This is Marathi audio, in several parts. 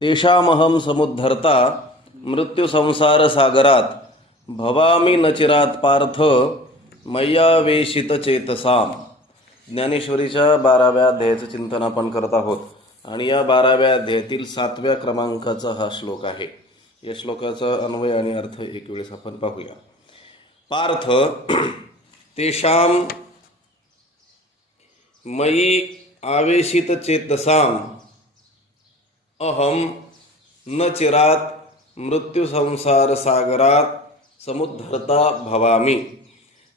तेषामहं समुद्धर्ता मृत्युसंसारसागरात भवामी न चिरात पार्थ मय्यावेशितचेतसाम. ज्ञानेश्वरीच्या 12व्या अध्यायाचं चिंतन आपण करत आहोत आणि या 12व्या अध्यायातील 7व्या क्रमांकाचा हा श्लोक आहे. या श्लोकाचा अन्वय आणि अर्थ एक वेळेस आपण पाहूया. पार्थ तेषाम मयी आवेशितचेतसाम अहम न चिरात मृत्युसंसार सागरात समुद्धरता भवामी.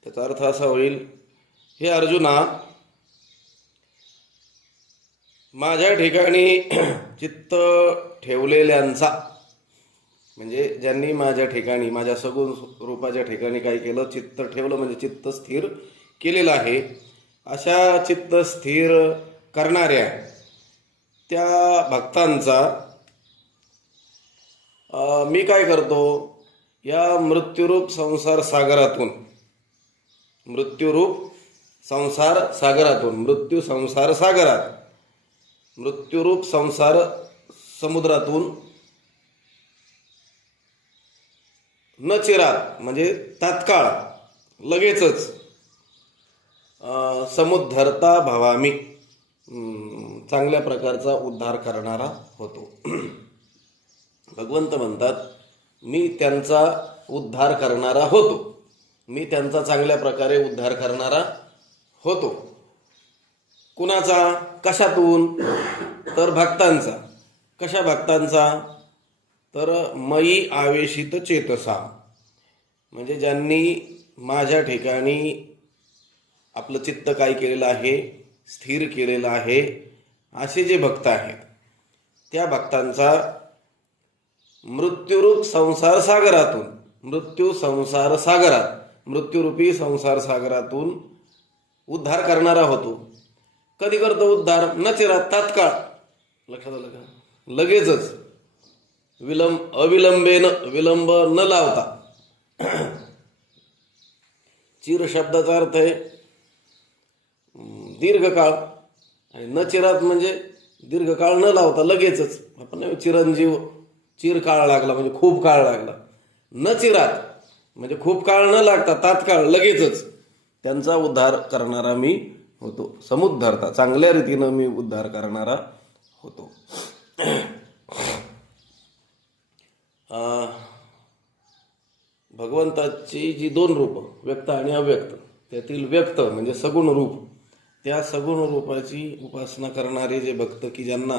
त्याचा अर्थ असा होईल, हे अर्जुना, माझ्या ठिकाणी चित्त ठेवलेल्यांचा, म्हणजे ज्यांनी माझ्या ठिकाणी, माझ्या सगुण रूपाच्या ठिकाणी काय केलं, चित्त ठेवलं, म्हणजे चित्त स्थिर केलेलं आहे, अशा चित्त स्थिर करणाऱ्या त्या भक्तांचा मी काय करतो, या मृत्यूरूप संसार सागरातून, मृत्यूरूप संसार सागरातून, मृत्यू संसार सागरात, मृत्यूरूप संसार समुद्रातून न चिरात म्हणजे तात्काळ, लगेचच समुद्धरता भवामी, चांगल्या प्रकारचा उद्धार करणारा होतो. भगवंत म्हणतात, मी त्यांचा उद्धार करणारा होतो, मी त्यांचा चांगल्या प्रकारे उद्धार करणारा होतो. कुणाचा, कशातून, तर भक्तांचा. कशा भक्तांचा, तर मयी आवेशित चेतसा, म्हणजे ज्यांनी माझ्या ठिकाणी आपलं चित्त काय केलेलं आहे, स्थिर केलेलं आहे, असे जे भक्त आहेत त्या भक्तांचा मृत्यूरूप संसार सागरातून, मृत्यू संसार सागरात, मृत्यूरूपी संसार सागरातून उद्धार करणारा होतो. कधी करतो उद्धार, न चिरात, तात्काळ, लक्षात आलं का, लगेचच, अविलंबेन, विलंब न लावता. चिर शब्दाचा अर्थ आहे दीर्घकाळ, आणि न चिरात म्हणजे दीर्घकाळ न लावता, लगेचच. आपण चिरंजीव, चिर काळ लागला म्हणजे खूप काळ लागला. न चिरात म्हणजे खूप काळ न लागता, तात्काळ, लगेचच त्यांचा उद्धार करणारा मी होतो. समुद्धरता, चांगल्या रीतीनं मी उद्धार करणारा होतो. भगवंताची जी दोन रूप, व्यक्त आणि अव्यक्त, त्यातील व्यक्त म्हणजे सगुण रूप, त्या सगुण रूपाची उपासना करणारे जे भक्त, की ज्यांना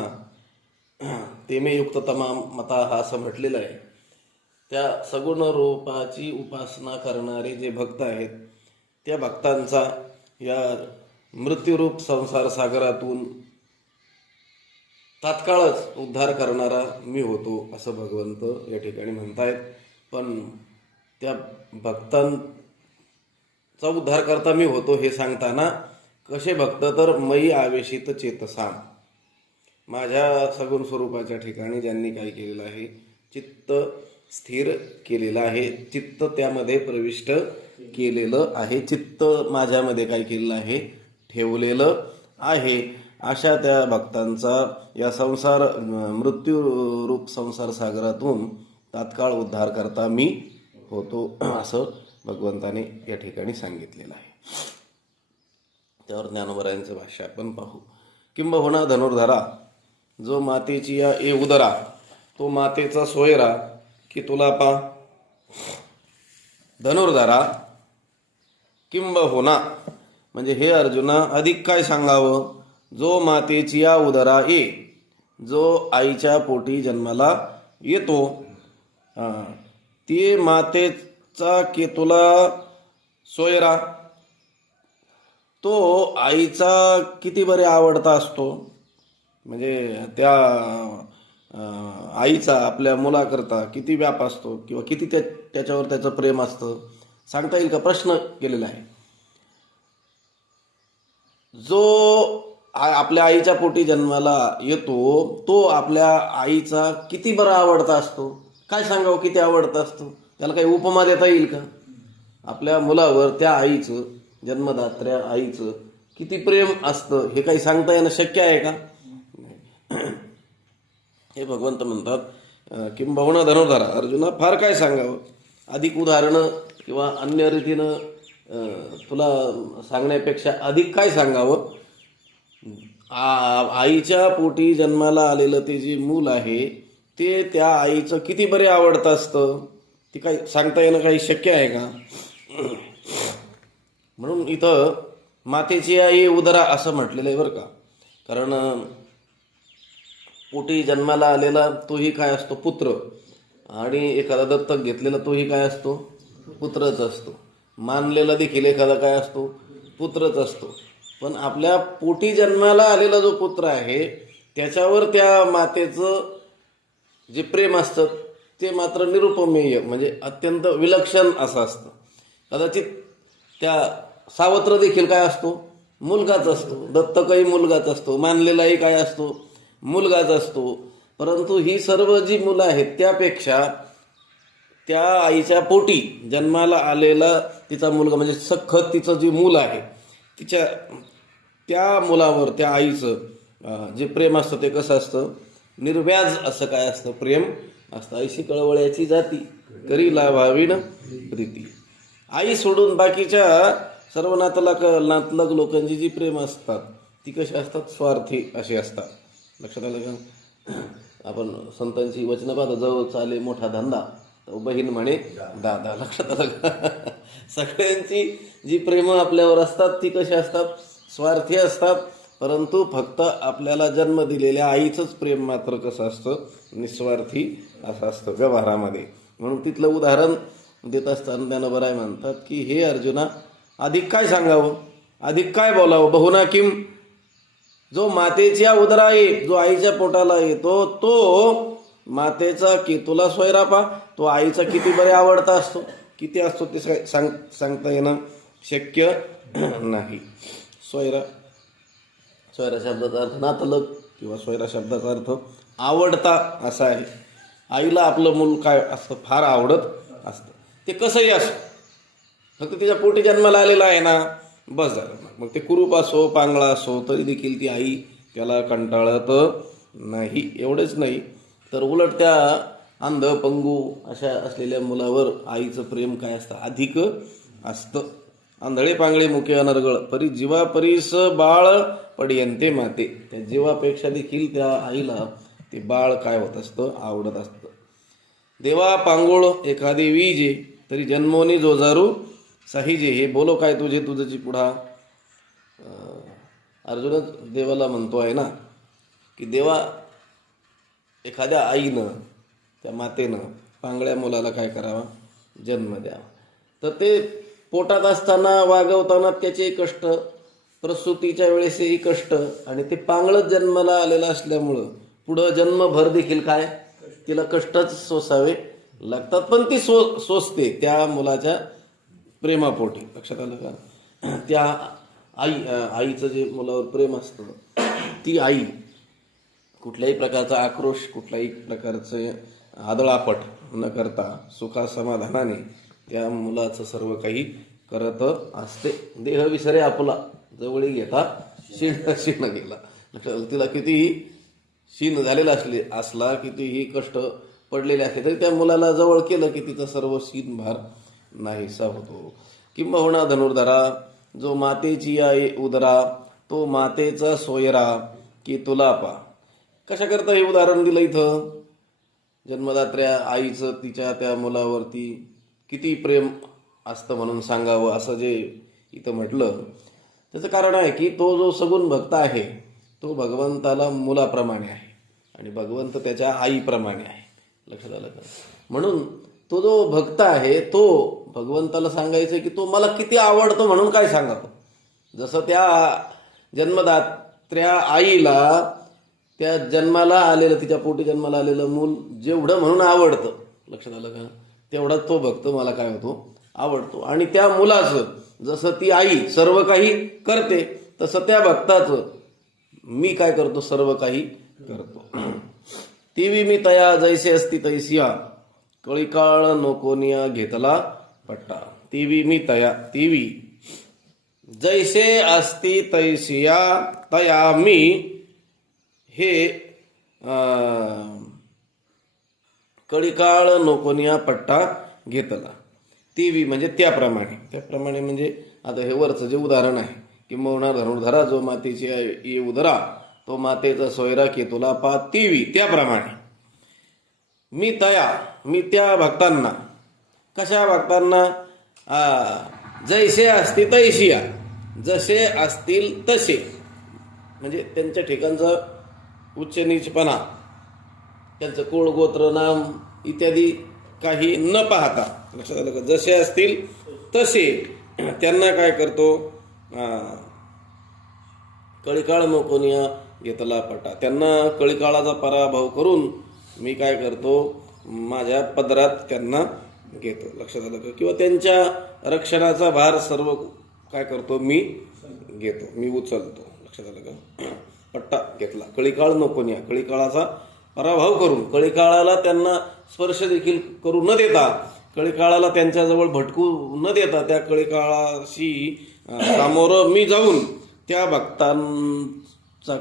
तेमे युक्त तमाम मता असं म्हटलेलं आहे, त्या सगुण रूपाची उपासना करणारे जे भक्त आहेत त्या भक्तांचा या मृत्यूरूप संसार सागरातून तात्काळच उद्धार करणारा मी होतो, असं भगवंत या ठिकाणी म्हणतायत. पण त्या भक्तांचा उद्धार करता मी होतो हे सांगताना कसे भक्त, तर मयी आवेशित चेतसाम, माझ्या सगुण स्वरूपाच्या ठिकाणी ज्यांनी काय केलेलं आहे, चित्त स्थिर केलेलं आहे, चित्त त्यामध्ये प्रविष्ट केलेलं आहे, चित्त माझ्यामध्ये काय केलेलं आहे, ठेवलेलं आहे, अशा त्या भक्तांचा या संसार मृत्यूरूप संसार सागरातून तात्काळ उद्धार करता मी होतो, असं भगवंताने या ठिकाणी सांगितलेलं आहे. त्यावर ज्ञानोबरायांचं भाष्य आपण पाहू. किंबहुना धनुर्धरा, जो मातेची या ए उदरा, तो मातेचा सोयरा की तुला पा. धनुर्धरा, किंबहुना म्हणजे हे अर्जुना, अधिक काय सांगावं, जो मातेची या उदरा ये, जो आईच्या पोटी जन्माला येतो, ती मातेचा की तुला सोयरा, तो आईचा किती बरे आवडता असतो, म्हणजे त्या आईचा आपल्या मुलाकरता किती व्याप असतो, किंवा किती त्याच्यावर त्याचं प्रेम असतं, सांगता येईल का, प्रश्न केलेला आहे. जो आपल्या आईच्या पोटी जन्माला येतो तो आपल्या आईचा किती बरा आवडता असतो, काय सांगावं, किती आवडता असतो, त्याला काही उपमा देता येईल का. आपल्या मुलावर त्या आईचं, जन्मदात्र्या आईचं किती प्रेम असतं हे काही सांगता येणं शक्य आहे का. हे भगवंत म्हणतात किंबहुना धनुर्धरा, अर्जुना फार काय सांगावं, अधिक उदाहरणं किंवा अन्य रीतीनं तुला सांगण्यापेक्षा अधिक काय सांगावं. आईच्या पोटी जन्माला आलेलं ते जे मूल आहे ते त्या आईचं किती बरे आवडतं असतं, ते काही सांगता येणं काही शक्य आहे का. म्हणून इथं मातेची आई उदरा असं म्हटलेलं आहे बरं का. कारण पोटी जन्माला आलेला तोही काय असतो, पुत्र. आणि एखादा दत्तक घेतलेला तोही काय असतो, पुत्रच असतो. मानलेला देखील एखादा काय असतो, पुत्रच असतो. पण आपल्या पोटी जन्माला आलेला जो पुत्र आहे त्याच्यावर त्या मातेचं जे प्रेम असतं ते मात्र निरुपमेय, म्हणजे अत्यंत विलक्षण असं असतं. कदाचित त्या सावत्र देखील काय असतो, मुलगाच असतो. दत्तकही मुलगाच असतो, मानलेलाही काय असतो, मुलगाच असतो. परंतु ही सर्व जी मुलं आहेत त्यापेक्षा त्या आईच्या पोटी जन्माला आलेला तिचा मुलगा म्हणजे सखत तिचं जे मूल आहे त्या मुलावर त्या आईचं जे प्रेम असतं ते कसं असतं, निर्व्याज असं काय असतं, प्रेम असतं. ऐशी कळवळ्याची जाती करी लाभावीन प्रीती. आई सोडून बाकीच्या सर्व नातलग लोकांची जी प्रेम असतात ती कशी असतात, स्वार्थी अशी असतात. लक्षात आलं का. आपण संतांची वचनं पाहतो, जो चाले मोठा धंदा तो बहीण म्हणे दादा. लक्षात आलं का. सगळ्यांची जी प्रेम आपल्यावर असतात ती कशी असतात, स्वार्थी असतात. परंतु फक्त आपल्याला जन्म दिलेल्या आईचंच प्रेम मात्र कसं असतं, निस्वार्थी असं असतं व्यवहारामध्ये. म्हणून तिथलं उदाहरण देत असताना त्यानं बराय म्हणतात की हे अर्जुना, अधिक काय सांगावं, अधिक काय बोलावं. बहुना किम, जो मातेच्या उदरा ये, जो आईच्या पोटाला येतो तो मातेचा केतूला सोयरापा, तो आईचा किती बरे आवडता असतो, किती असतो ते सांगता येणं शक्य नाही. सोयरा शब्दाचा अर्थ नातलग किंवा सोयरा शब्दाचा अर्थ आवडता असा आहे. आईला आपलं मूल काय असतं, फार आवडत असतं. ते कसंही असो, फक्त तिच्या पोटी जन्माला आलेला आहे ना, बस झालं. मग ते कुरूप असो पांगळा असो तरी देखील ती आई त्याला कंटाळत नाही. एवढंच नाही तर उलट त्या अंध पंगू अशा असलेल्या मुलावर आईचं प्रेम काय असतं, अधिक असतं. आंधळे पांगळे मुके अनर्गळ परी जीवा परीस बाळ पडियंते माते. त्या जीवापेक्षा देखील त्या आईला ते बाळ काय होत असतं, आवडत असतं. देवा पांगोळ एखादी विजे तरी जन्मोनी जोजारू साहिजे. हे बोलो काय तुझे तुझची पुढा. अर्जुनच देवाला म्हणतो आहे ना की देवा, एखाद्या आईनं त्या मातेनं पांगळ्या मुलाला काय करावा, जन्म द्यावा. तर ते पोटात असताना वागवताना त्याचे कष्ट, प्रसूतीच्या वेळेसही कष्ट, आणि ते पांगळत जन्माला आलेलं असल्यामुळं पुढं जन्मभर देखील काय तिला कष्टच सोसावे लागतात. पण ती सोसते त्या मुलाच्या प्रेमापोटी. लक्षात आलं का. त्या आईचं जे मुलावर प्रेम असतं, ती आई कुठल्याही प्रकारचा आक्रोश, कुठल्याही प्रकारचे आदळापट न करता सुखासमाधानाने त्या मुलाचं सर्व काही करत असते. देह विसरे आपला जवळी घेता शीण गेला. तिला कितीही शीण झालेला असला, कितीही कष्ट पडलेले असले तरी त्या मुलाला जवळ केलं की तिचा सर्व शीण भार नाहीसा होतो. किंबहुना धनुर्धरा, जो मातेची आई उदरा तो मातेचा सोयरा की तुला पा. कशा करता हे उदाहरण दिलं इथं. जन्मदात्र्या आईचं तिच्या त्या मुलावरती किती प्रेम असतं म्हणून सांगावं असं जे इथं म्हटलं, त्याचं कारण आहे की तो जो सगुण भक्त आहे तो भगवंताला मुलाप्रमाणे आहे आणि भगवंत त्याच्या आईप्रमाणे आहे. लक्षात आलं का. म्हणून तो जो भक्त आहे तो भगवंताला सांगायचं की तो मला किती आवडतो म्हणून काय सांगावं. जसं त्या जन्मदात्र्या आईला त्या जन्माला आलेलं, तिच्या पोटी जन्माला आलेलं मूल जेवढं म्हणून आवडतं, लक्षात आलं का, तेवढा तो भक्त मला काय होतो, आवडतो. आणि त्या मुलाचं जसं ती आई सर्व काही करते तसं त्या भक्ताचं मी काय करतो, सर्व काही करतो. तीवी मी तया जैसे असती तैसिया कळीकाळ नकोनिया घेतला पट्टा. तीवी मी तया, तीवी जैसे असती तैसिया तया मी, हे कळीकाळ नोकोनिया पट्टा घेतला. तेवी म्हणजे त्याप्रमाणे म्हणजे आता हे वरचं जे उदाहरण आहे की मौना धनुर्धरा जो मातेची ये उदरा तो मातेचा सोयरा केतुला पा तेवी त्याप्रमाणे मी त्या भक्तांना, कशा भक्तांना, जैसे असती तैशिया, जसे असतील तसे, म्हणजे त्यांच्या ठिकाणचा उच्च नीचपणा, त्यांचं कुळ गोत्र नाम इत्यादी काही न पाहता, लक्षात आलं का, जसे असतील तसे त्यांना काय करतो, कळीकाळ नोकोनिया घेतला पटा, त्यांना कळीकाळाचा पराभव करून मी काय करतो, माझ्या पदरात त्यांना घेतो. लक्षात आलं का, किंवा त्यांच्या रक्षणाचा भार सर्व काय करतो, मी घेतो, मी उचलतो. लक्षात आलं का, पट्टा घेतला. कळीकाळ नोकोनिया, कळीकाळाचा पराभव करून, कळीकाळाला त्यांना स्पर्श देखील करू न देता, कळीकाळाला त्यांच्याजवळ भटकू न देता, त्या कळीकाळाशी सामोरं मी जाऊन त्या भक्तांचं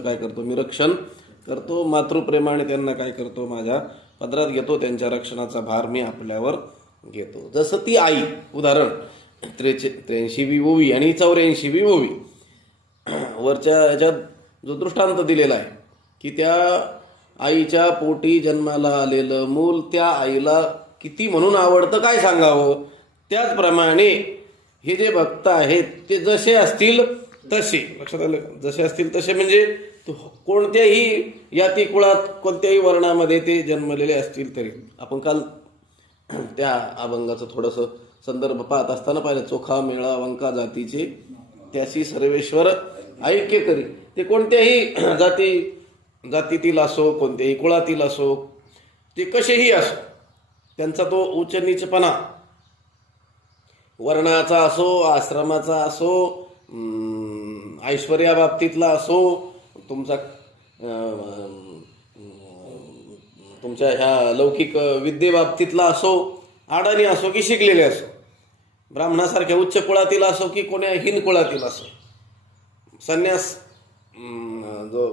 काय करतो मी रक्षण करतो. मातृप्रेमाने त्यांना काय करतो, माझ्या पदरात घेतो, त्यांच्या रक्षणाचा भार मी आपल्यावर घेतो. जसं ती आई, उदाहरण 83वी ओवी आणि 84वी ओवी, वरच्या याच्यात जो दृष्टांत दिलेला आहे की त्या आईच्या पोटी जन्माला आलेलं मूल त्या आईला किती म्हणून आवडतं काय सांगावं. त्याचप्रमाणे हे जे भक्त आहेत ते जसे असतील तसे, लक्षात आलं, जसे असतील तसे म्हणजे कोणत्याही याती कुळात कोणत्याही वर्णामध्ये ते जन्मलेले असतील तरी. आपण काल त्या अभंगाचं थोडंसं संदर्भ पाहत असताना पाहिलं, चोखा मेळा वंका जातीचे त्याशी सर्वेश्वर ऐक्य करी. ते कोणत्याही जातीतील असो, कोणत्याही कुळातील असो, ते कसेही असो, त्यांचा तो उच्च नीचपणा वर्णाचा असो, आश्रमाचा असो, ऐश्वर्याबाबतीतला असो, तुमच्या ह्या लौकिक विद्येबाबतीतला असो, अडाणी असो की शिकलेले असो, ब्राह्मणासारख्या उच्च कुळातील असो की कोण्या हीन कुळातील असो, संन्यास जो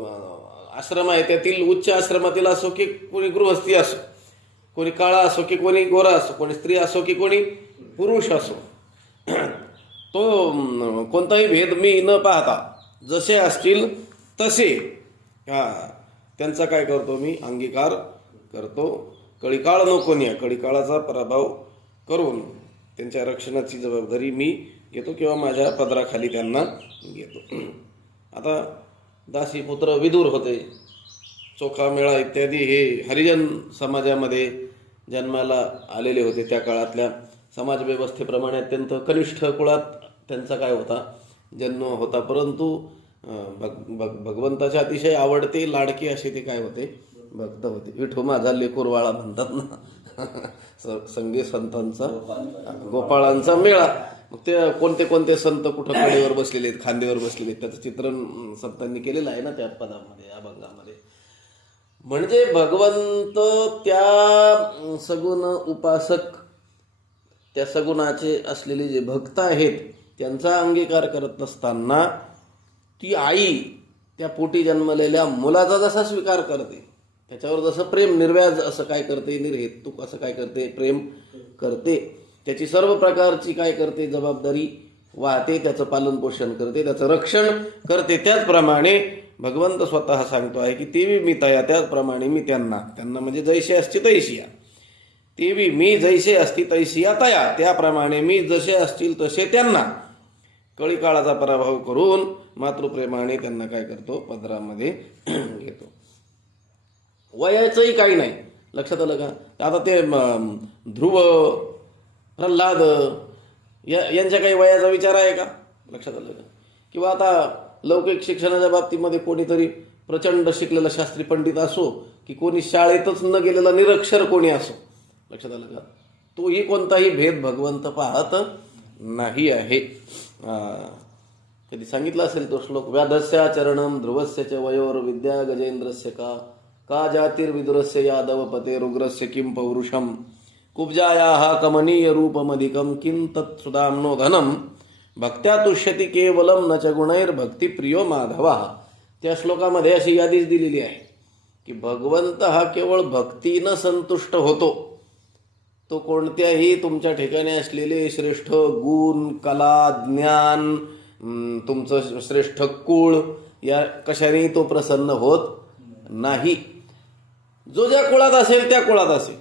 आश्रम आहे त्यातील उच्च आश्रमातील असो की कोणी गृहस्थी असो, कोणी काळा असो की कोणी गोरा असो, कोणी स्त्री असो की कोणी पुरुष असो, तो कोणताही भेद मी न पाहता जसे असतील तसे त्यांचा काय करतो, मी अंगीकार करतो. कळीकाळ नोकोनिया, कळीकाळाचा पराभव करून त्यांच्या रक्षणाची जबाबदारी मी घेतो किंवा माझ्या पदराखाली त्यांना घेतो. आता दासीपुत्र विदूर होते, चोखा मेळा इत्यादी हे हरिजन समाजामध्ये जन्माला आलेले होते. त्या काळातल्या समाजव्यवस्थेप्रमाणे अत्यंत कनिष्ठ कुळात त्यांचा काय होता, जन्म होता. परंतु भगवंताच्या अतिशय आवडते लाडके असे ते काय होते, भक्त होते. विठो माझा लेकुरवाळा म्हणतात ना, संगे संतांचा गोपाळांचा मेळा. मग ते कोणते संत कुठं कडेवर बसलेले आहेत, खांदेवर बसलेले आहेत, त्याचं चित्रण संतांनी केलेलं आहे ना त्या पदामध्ये, अभंगामध्ये. म्हणजे भगवंत त्या सगुण उपासक, त्या सगुणाचे असलेले जे भक्त आहेत त्यांचा अंगीकार करत असताना ती आई त्या पोटी जन्मलेल्या मुलाचा जसा स्वीकार करते, त्याच्यावर जसं प्रेम निर्व्याज असं काय करते, निर्हेतुक असं काय करते, प्रेम करते, त्याची सर्व प्रकारची काय करते, जबाबदारी वाहते, त्याचं पालन पोषण करते, त्याचं रक्षण करते. त्याचप्रमाणे भगवंत स्वतः सांगतो आहे की तेवी मी तया, त्याचप्रमाणे मी त्यांना म्हणजे जैसे असती तैशिया, तेवी मी जैसे असती तैशिया तया, त्याप्रमाणे मी जसे असतील तसे त्यांना कळीकाळाचा पराभव करून मातृप्रेमाने त्यांना काय करतो, पदरामध्ये घेतो. वयाचंही काही नाही, लक्षात आलं का. आता ते ध्रुव, प्रल्हाद यांच्या काही वयाचा विचार आहे का, लक्षात आलं का. किंवा आता लौकिक शिक्षणाच्या बाबतीमध्ये कोणीतरी प्रचंड शिकलेला शास्त्री पंडित असो की कोणी शाळेतच न गेलेला निरक्षर कोणी असो, लक्षात आलं का, तोही कोणताही भेद भगवंत पाहत नाही आहे. कधी सांगितलं असेल तो श्लोक, व्याधस्य चरणम ध्रुवस्य च वयोर विद्या गजेंद्रस्य का जातिर्विदुरस्य यादव पते रुग्रस्य किं पौरुषम कुब्जायाः कमनीय रूपमधिकं किं तत्सुदाम्नो धनम भक्त्या तुष्यति केवलम न च गुणैर्भक्ती प्रियो माधवा. त्या श्लोकामध्ये अशी यादीच दिलेली आहे की भगवंत हा केवळ भक्तीनं संतुष्ट होतो. तो कोणत्याही तुमच्या ठिकाणी असलेले श्रेष्ठ गुण, कला, ज्ञान, तुमचं श्रेष्ठ कुळ या कशानेही तो प्रसन्न होत नाही. जो ज्या कुळात असेल त्या कुळात असेल,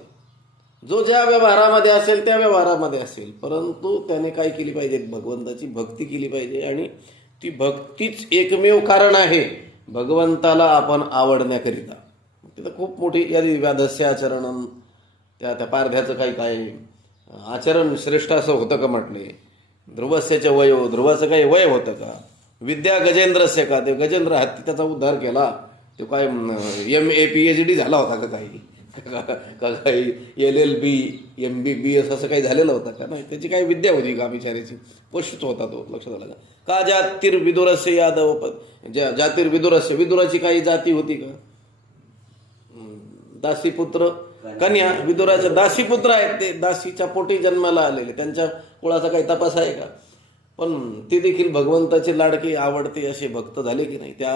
जो ज्या व्यवहारामध्ये असेल त्या व्यवहारामध्ये असेल, परंतु त्याने काय केली पाहिजे? भगवंताची भक्ती केली पाहिजे. आणि ती भक्तीच एकमेव कारण आहे भगवंताला आपण आवडण्याकरिता. तिथं खूप मोठी यादी व्याधस्य आचरणम, त्या पारध्याचं काय आचरण श्रेष्ठ असं होतं का म्हटले. ध्रुवस्यच वयो, ध्रुवाचं काही वय होतं का? विद्या गजेंद्रस्य का, ते गजेंद्र हत्ती त्याचा उद्धार केला. तो काय MA PhD झाला होता का काही? का काही LLB MBBS असं काही झालेलं होतं का? नाही, त्याची काही विद्या होती का बिचाऱ्याची? पशुच होता तो. लक्षात आलं का? जातीर्विदुरस्य यादव, जातीर्विदुरस्य, विदुराची काही जाती होती का? दासीपुत्र कन्या, विदुराचे दासीपुत्र आहेत, ते दासीच्या पोटी जन्माला आलेले, त्यांच्या कुळाचा काही तपास आहे का? पण ते देखील भगवंताचे लाडके आवडते असे भक्त झाले की नाही? त्या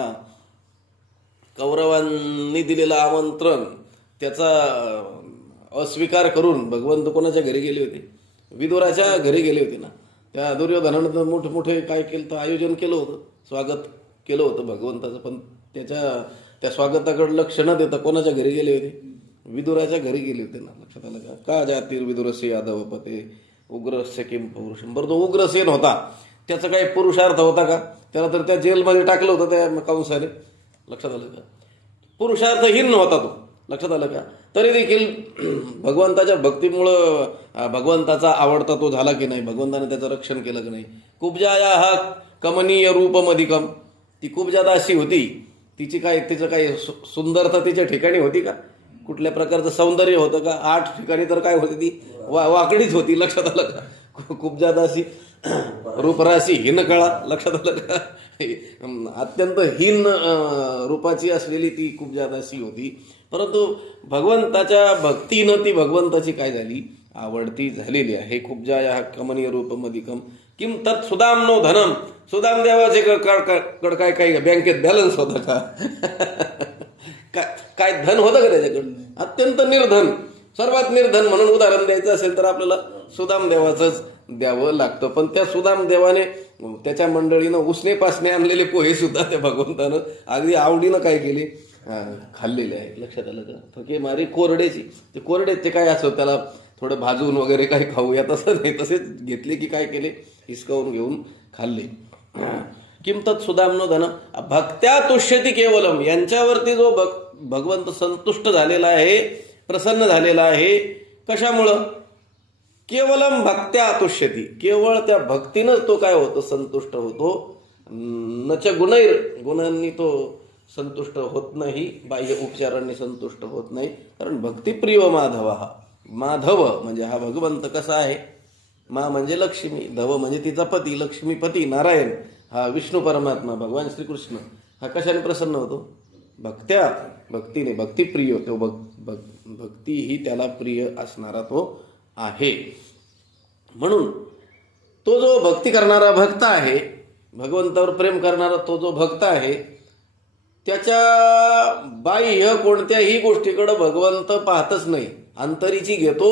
कौरवांनी दिलेलं आमंत्रण त्याचा अस्वीकार करून भगवंत कोणाच्या घरी गेले होते? विदुराच्या घरी गेले होते ना. त्या दुर्योधनानं मोठे काय केलं तर आयोजन केलं होतं, स्वागत केलं होतं भगवंताचं. पण त्या स्वागताकडे लक्ष न देता कोणाच्या घरी गेले होते? विदुराच्या घरी गेले होते ना. लक्षात आलं का? का जातीर्विदुरस्य यादव पते उग्रस्य किम पौरुषम. बरं, तो उग्रसेन होता, त्याचा काही पुरुषार्थ होता का? त्याला तर त्या जेलमध्ये टाकलं होतं त्या कंसाने. लक्षात आलं का? पुरुषार्थहीन होता तो. लक्षात आलं का? तरी देखील भगवंताच्या भक्तीमुळं भगवंताचा आवडता तो झाला की नाही? भगवंताने त्याचं रक्षण केलं की नाही? कुब्जाया हा कमनीय रूपमधिकम, ती कुब्जा दासी होती, तिचं काय सुंदरता तिच्या ठिकाणी होती का? कुठल्या प्रकारचं सौंदर्य होतं का? 8 ठिकाणी तर काय होती? ती वाकडीच होती. लक्षात आलं का? कुब्जा दासी रूपराशी हीन कळा. लक्षात आलं का? अत्यंत हीन रूपाची असलेली ती कुब्जा दासी होती. परंतु भगवंताच्या भक्तीनं ती भगवंताची काय झाली? आवडती झालेली आहे. कुब्जा या कमनीय रूपमधिकम किम तत् सुदामनो धनम. सुदाम देवाचे कड काय बँकेत बॅलन्स होता का? काय धन होतं का त्याच्याकडं? अत्यंत निर्धन, सर्वात निर्धन. म्हणून उदाहरण द्यायचं असेल तर आपल्याला सुदाम देवाचंच द्यावं लागतं. पण त्या सुदाम देवाने त्याच्या मंडळीनं उसने पासने आणलेले पोहे सुद्धा त्या भगवंतानं अगदी आवडीनं काय केले? खाल्लेले आहे. लक्षात आलं का? फके मारे कोरडेची, ते कोरडेचे काय असं त्याला थोडं भाजून वगैरे काय खाऊया तसं नाही, तसेच घेतले की काय केले? हिसकावून घेऊन खाल्ले. किंमत सुदामनो धनम भक्त्या तुष्यती केवलम. यांच्यावरती जो भगवंत संतुष्ट झालेला आहे, प्रसन्न झालेला आहे. कशामुळं? केवलम भक्त्या तुष्यती, केवळ त्या भक्तीनंच तो काय होतो? संतुष्ट होतो. नच गुणैर, गुणांनी तो संतुष्ट होत नाही, बाह्य उपचारांनी संतुष्ट होत नाही. कारण भक्तिप्रिय माधव हा, माधव म्हणजे हा भगवंत कसा आहे? मा म्हणजे लक्ष्मी, धव म्हणजे तिचा पती, लक्ष्मीपती नारायण हा विष्णू परमात्मा भगवान श्रीकृष्ण हा कशाने प्रसन्न होतो? भक्त्या, भक्तीने. भक्तिप्रिय तो भक्ती ही त्याला प्रिय असणारा तो आहे. म्हणून तो जो भक्ती करणारा भक्त आहे, भगवंतावर प्रेम करणारा तो जो भक्त आहे, त्याच्या बाह्य कोणत्याही गोष्टीकडे भगवंत पाहतच नाही. अंतरीची घेतो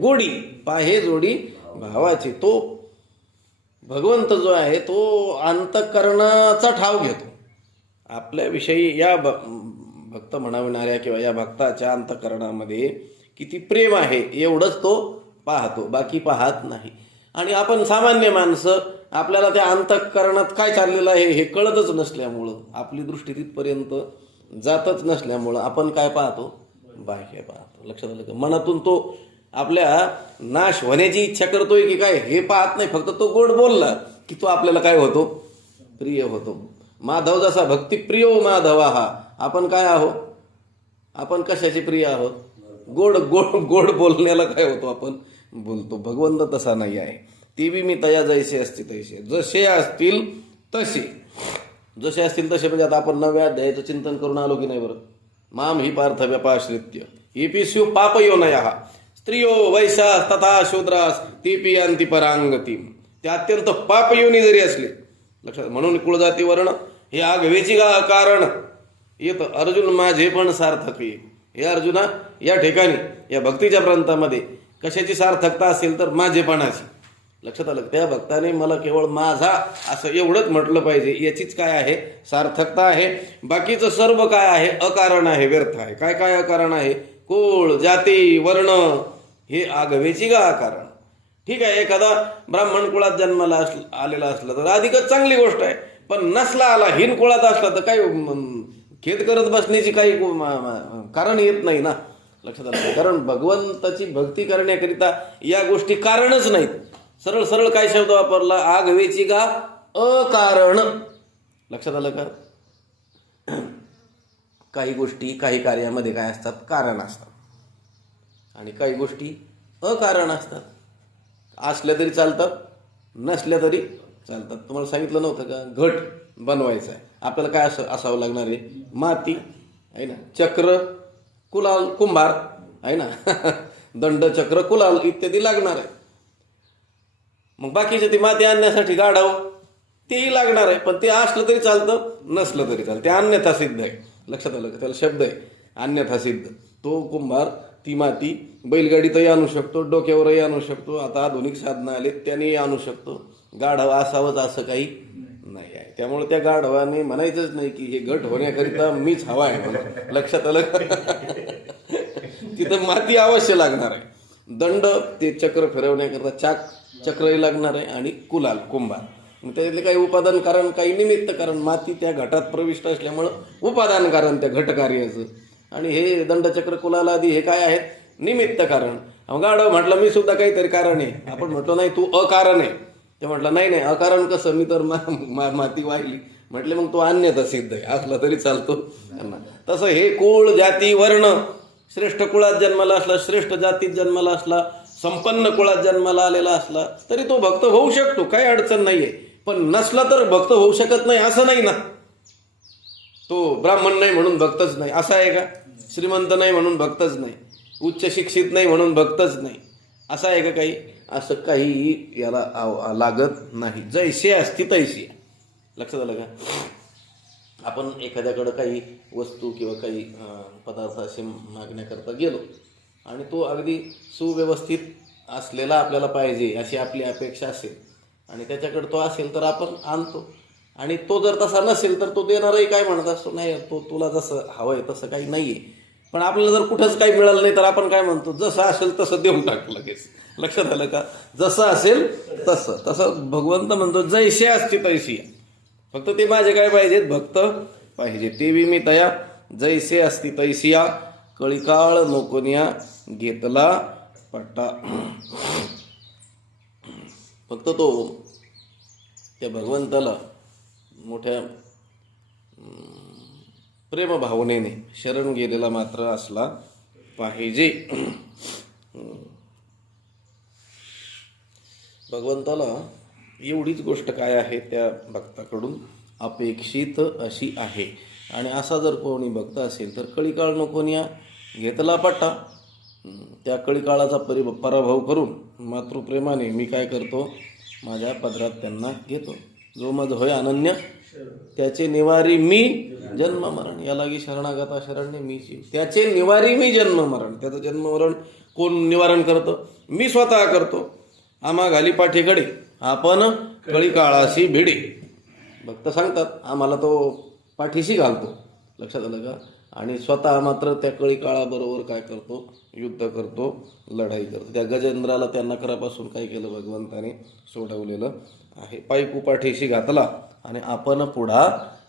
गोडी, पाहे जोडी भावाची. तो भगवंत जो आहे तो अंतःकरणाचा ठाव घेतो आपल्याविषयी. या भक्त म्हणविणाऱ्या किंवा या भक्ताच्या अंतःकरणामध्ये किती प्रेम आहे एवढंच तो पाहतो, बाकी पाहत नाही. आणि आपण सामान्य माणसं, आपल्याला त्या अंतःकरणात काय चाललेलं आहे हे कळतच नसल्यामुळं, आपली दृष्टी तिथपर्यंत जातच नसल्यामुळं आपण काय पाहतो? बाह्य पाहतो. लक्षात आलं का? मनातून तो आपल्या नाश होण्याची इच्छा करतोय की काय हे पाहत नाही. फक्त तो गोड बोलला की तो आपल्याला काय होतो? प्रिय होतो. माधव जसा भक्तिप्रियो माधवा हा, आपण काय आहोत? आपण कशाचे प्रिय आहोत? गोड गोड गोड बोलण्याला काय होतो? आपण बोलतो. भगवंत तसा नाही आहे. ती बी मी तया जैसे असते तैसे, जसे असतील तसे. जसे असतील तसे म्हणजे आता आपण नव्या अध्यायाचं चिंतन करून आलो की नाही बरं? माम ही पार्थ व्यपाश्रित्य एपिस्यु पापयोनयः स्त्रियो वैशास तथा शूद्रास तेपि यान्ति परांगती. ते अत्यंत पापयोनी जरी असले, लक्षात, म्हणून कुळजाती वर्ण हे आगवेची कारण येतं अर्जुन माझे पण सार्थक येईल. हे अर्जुना, या ठिकाणी या भक्तीच्या प्रांतामध्ये कशाची सार्थकता असेल तर माझेपणाची. लक्षात आलं? त्या भक्ताने मला केवळ माझा असं एवढंच म्हटलं पाहिजे, याचीच काय आहे सार्थकता आहे. बाकीचं सर्व काय आहे अकारण आहे, व्यर्थ आहे. काय काय अकारण आहे? कुळ, जाती, वर्ण हे आगवेची गा कारण. ठीक आहे, एखादा ब्राह्मण कुळात जन्माला आलेला असला तर अधिकच चांगली गोष्ट आहे. पण नसला आला, हीन कुळात असला तर काही खेद करत बसण्याची काही कारण येत नाही ना. लक्षात आलं? कारण भगवंताची भक्ती करण्याकरिता या गोष्टी कारणच नाहीत. सरळ सरळ काय शब्द वापरला? आगवेची गा अकारण. लक्षात आलं का? काही गोष्टी काही कार्यामध्ये काय असतात? कारण असतात. आणि काही गोष्टी अकारण असतात. असल्या तरी चालतात, नसल्या तरी चालतात. तुम्हाला सांगितलं नव्हतं का घट बनवायचा आहे, आपल्याला काय असावं लागणार आहे? माती आहे ना, चक्र, कुलाल, कुंभार आहे ना दंड, चक्र, कुलाल इत्यादी लागणार आहे. मग बाकीचे ती माती आणण्यासाठी गाढव तेही लागणार आहे. पण ते असलं तरी चालतं, नसलं तरी चालतं. ते अन्यथा सिद्ध आहे. लक्षात आलं का? त्याला शब्द आहे अन्यथा सिद्ध. तो कुंभार ती माती बैलगाडीतही आणू शकतो, डोक्यावरही आणू शकतो. आता आधुनिक साधनं आले त्यानेही आणू शकतो. गाढव असावंच असं काही नाही आहे. त्यामुळे त्या गाढवाने म्हणायचंच नाही की हे घट होण्याकरिता मीच हवा आहे म्हणून. लक्षात आलं? तिथं माती अवश्य लागणार आहे. दंड ते चक्र फिरवण्याकरता चक्रही लागणार आहे. आणि कुलाल, कुंभार, मग त्यातले काही उपादान कारण, काही निमित्त कारण. माती त्या घटात प्रविष्ट असल्यामुळं उपादान कारण त्या घटकार्याचं. आणि हे दंडचक्र, कुलाल आदी हे काय आहेत? निमित्त कारण. गाढव म्हटलं मी सुद्धा काहीतरी कारण आहे. आपण म्हटलो नाही तू अकारण आहे. ते म्हटलं नाही नाही अकारण कसं? मी तर माती वाहिली. म्हटले मग तो अन्यथा सिद्ध आहे, असला तरी चालतो. तसं हे कुळ, जाती, वर्ण, श्रेष्ठ कुळात जन्माला असला, श्रेष्ठ जातीत जन्माला असला, संपन्न कुळात जन्माला आलेला असला तरी तो भक्त होऊ शकतो, काही अडचण नाहीये. पण नसला तर भक्त होऊ शकत नाही असं नाही ना. तो ब्राह्मण नाही म्हणून भक्तच नाही असं आहे का? श्रीमंत नाही म्हणून भक्तच नाही, उच्च शिक्षित नाही म्हणून भक्तच नाही असं आहे का काही? असं काही याला लागत नाही. जैसे असती तैसी. लक्षात आलं का? आपण एखाद्याकडं काही वस्तू किंवा काही पदार्थ असे मागण्याकरता गेलो आणि तो अगदी सुव्यवस्थित असलेला आपल्याला पाहिजे अशी आपली अपेक्षा असेल आणि त्याच्याकडे तो असेल तर आपण आणतो. आणि तो जर तसा नसेल तर तो देणारही काय म्हणत असतो? नाही, तो तुला जसं हवंय तसं काही नाहीये. पण आपल्याला जर कुठंच काही मिळालं नाही तर आपण काय म्हणतो? जसं असेल तसं देऊन टाक लगेच. लक्षात आलं का? जसं असेल तसं. तसं भगवंत म्हणतो जैसे असती तैसी. फक्त ते माझे काय पाहिजेत? भक्त पाहिजे. तेवी मी तया जैसे असती तैसिया, कळीकाळ नोकोनिया घेतला पट्टा. फक्त तो त्या भगवंताला मोठ्या प्रेमभावनेने शरण गेलेला मात्र असला पाहिजे. भगवंताला एवढीच गोष्ट काय आहे त्या भक्ताकडून अपेक्षित अशी आहे. आणि असा जर कोणी भक्त असेल तर कळीकाळ नकोनिया घेतला पट्टा. त्या कळीकाळाचा पराभव करून मातृप्रेमाने मी काय करतो? माझ्या पदरात त्यांना घेतो. जो मज होय अनन्य त्याचे निवारी मी जन्म मरण. या लागी शरणागता शरण्य मीची. त्याचे निवारी मी जन्म मरण. त्याचं जन्म मरण कोण निवारण करतं? मी स्वतः करतो. आम्हा घाली पाठीकडे आपण कळीकाळाशी भिडे. भक्त सांगतात आम्हाला तो पाठीशी घालतो. लक्षात आलं का? आणि स्वतः मात्र त्या कळीकाळाबरोबर काय करतो? युद्ध करतो, लढाई करतो. त्या गजेंद्राला त्या नखरापासून काय केलं? भगवंताने सोडवलेलं आहे. पाईक पाठीशी घातला आणि आपण पुढा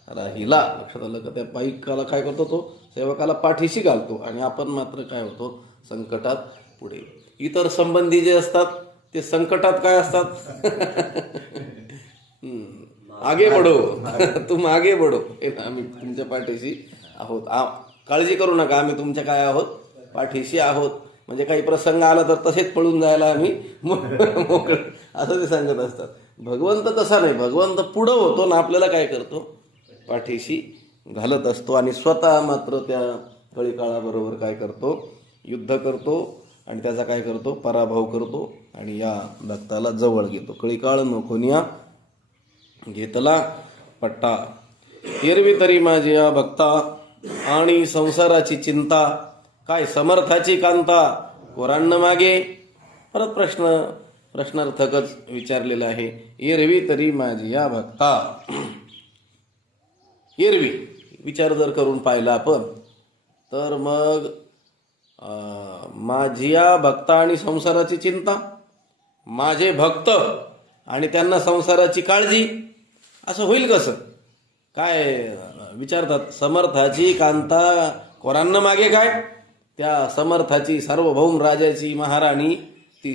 राहिला. लक्षात आलं का? त्या पाईकाला काय करतो? तो सेवकाला पाठीशी घालतो आणि आपण मात्र काय होतो? संकटात पुढे. इतर संबंधी जे असतात ते संकटात काय असतात? आगे बढो, तुम आगे बढो. आम्ही तुमच्या पाठीशी आहोत. काळजी करू नका, आम्ही तुमच्या काय आहोत? पाठीशी आहोत. म्हणजे काही प्रसंग आला तर तसेच पळून जायला आम्ही मोकळे असं ते सांगत असतात. भगवंत तसा नाही. भगवंत पुढं होतो ना आपल्याला काय करतो? पाठीशी घालत असतो. आणि स्वतः मात्र त्या कळीकाळाबरोबर काय करतो? युद्ध करतो आणि त्याचा काय करतो? पराभव करतो आणि या भक्ताला जवळ घेतो. कळीकाळ नकोनिया घेतला पट्टा. एरवी तरी माझी या भक्ता आणि संसाराची चिंता, काय समर्थाची कांता कोरांन मागे. परत प्रश्नार्थकच विचारलेला आहे. एरवी तरी माझी या भक्ता. एरवी विचार जर करून पाहिला आपण तर मग माझिया भक्ता आणि संसाराची चिंता, माझे भक्त आणि त्यांना संसाराची काळजी, असं होईल कसं? काय विचारतात, समर्थाची कांता कोरांन मागे काय? त्या समर्थाची सार्वभौम राजाची महाराणी ती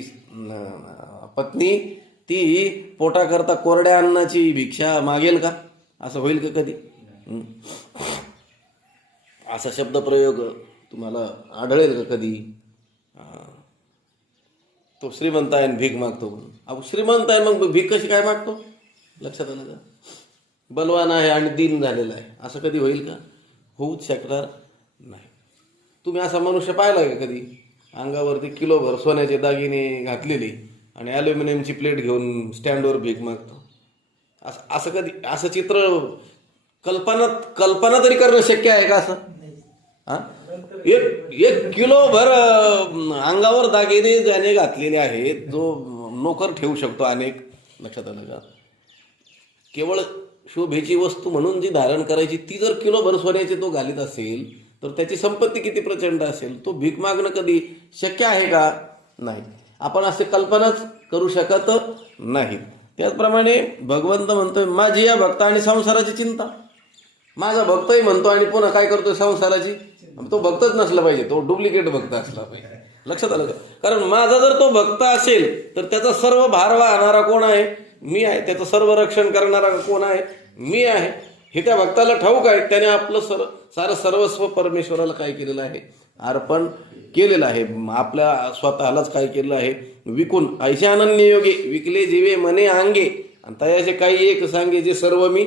पत्नी ती पोटाकरता कोरड्या अन्नाची भिक्षा मागेल का? असं होईल का कधी? असा शब्दप्रयोग तुम्हाला आढळेल का कधी? तो श्रीमंत आहे भीक मागतो म्हणून. अहो श्रीमंत आहे मग भीक कशी काय मागतो? लक्षात आलं का? बलवान आहे आणि दीन झालेला आहे, असं कधी होईल का? होऊच शकणार नाही. तुम्ही असा मनुष्य पाहिला का कधी? अंगावरती किलोभर सोन्याचे दागिने घातलेले आणि ॲल्युमिनियमची प्लेट घेऊन स्टँडवर भीक मागतो. असं कधी, असं चित्र कल्पना तरी करणं शक्य आहे का असं? हा, एक किलोभर अंगावर दागिने ज्याने घातलेले आहेत, जो नोकर ठेवू शकतो अनेक. लक्षात आलं का? केवळ शोभेची वस्तू म्हणून जी धारण करायची ती जर किलोभर सोन्याची तो घालीत असेल तर त्याची संपत्ती किती प्रचंड असेल. तो भीक मागणं कधी शक्य आहे का? नाही. आपण असे कल्पनाच करू शकत नाही. त्याचप्रमाणे भगवंत म्हणतोय माझी या भक्ता आणि संसाराची चिंता. माझा भक्तही म्हणतो आणि पुन्हा काय करतोय? संसाराची. तो भक्तच नसला पाहिजे, तो डुप्लिकेट भक्त असला पाहिजे. लक्षात आलं का? कारण माझा जर तो भक्त असेल तर त्याचा सर्व भार वाहणारा कोण आहे? मी आहे. त्याचं सर्व रक्षण करणारा कोण आहे? मी आहे. हे त्या भक्ताला ठाऊक आहे. त्याने आपलं सारं सर्वस्व परमेश्वराला काय केलेलं आहे? अर्पण केलेलं आहे. आपल्या स्वतःलाच काय केलेलं आहे? विकून. ऐसे अनन्य योगे विकले जीवे मने अंगे आणि तयाचे काही एक सांगे जे सर्व मी.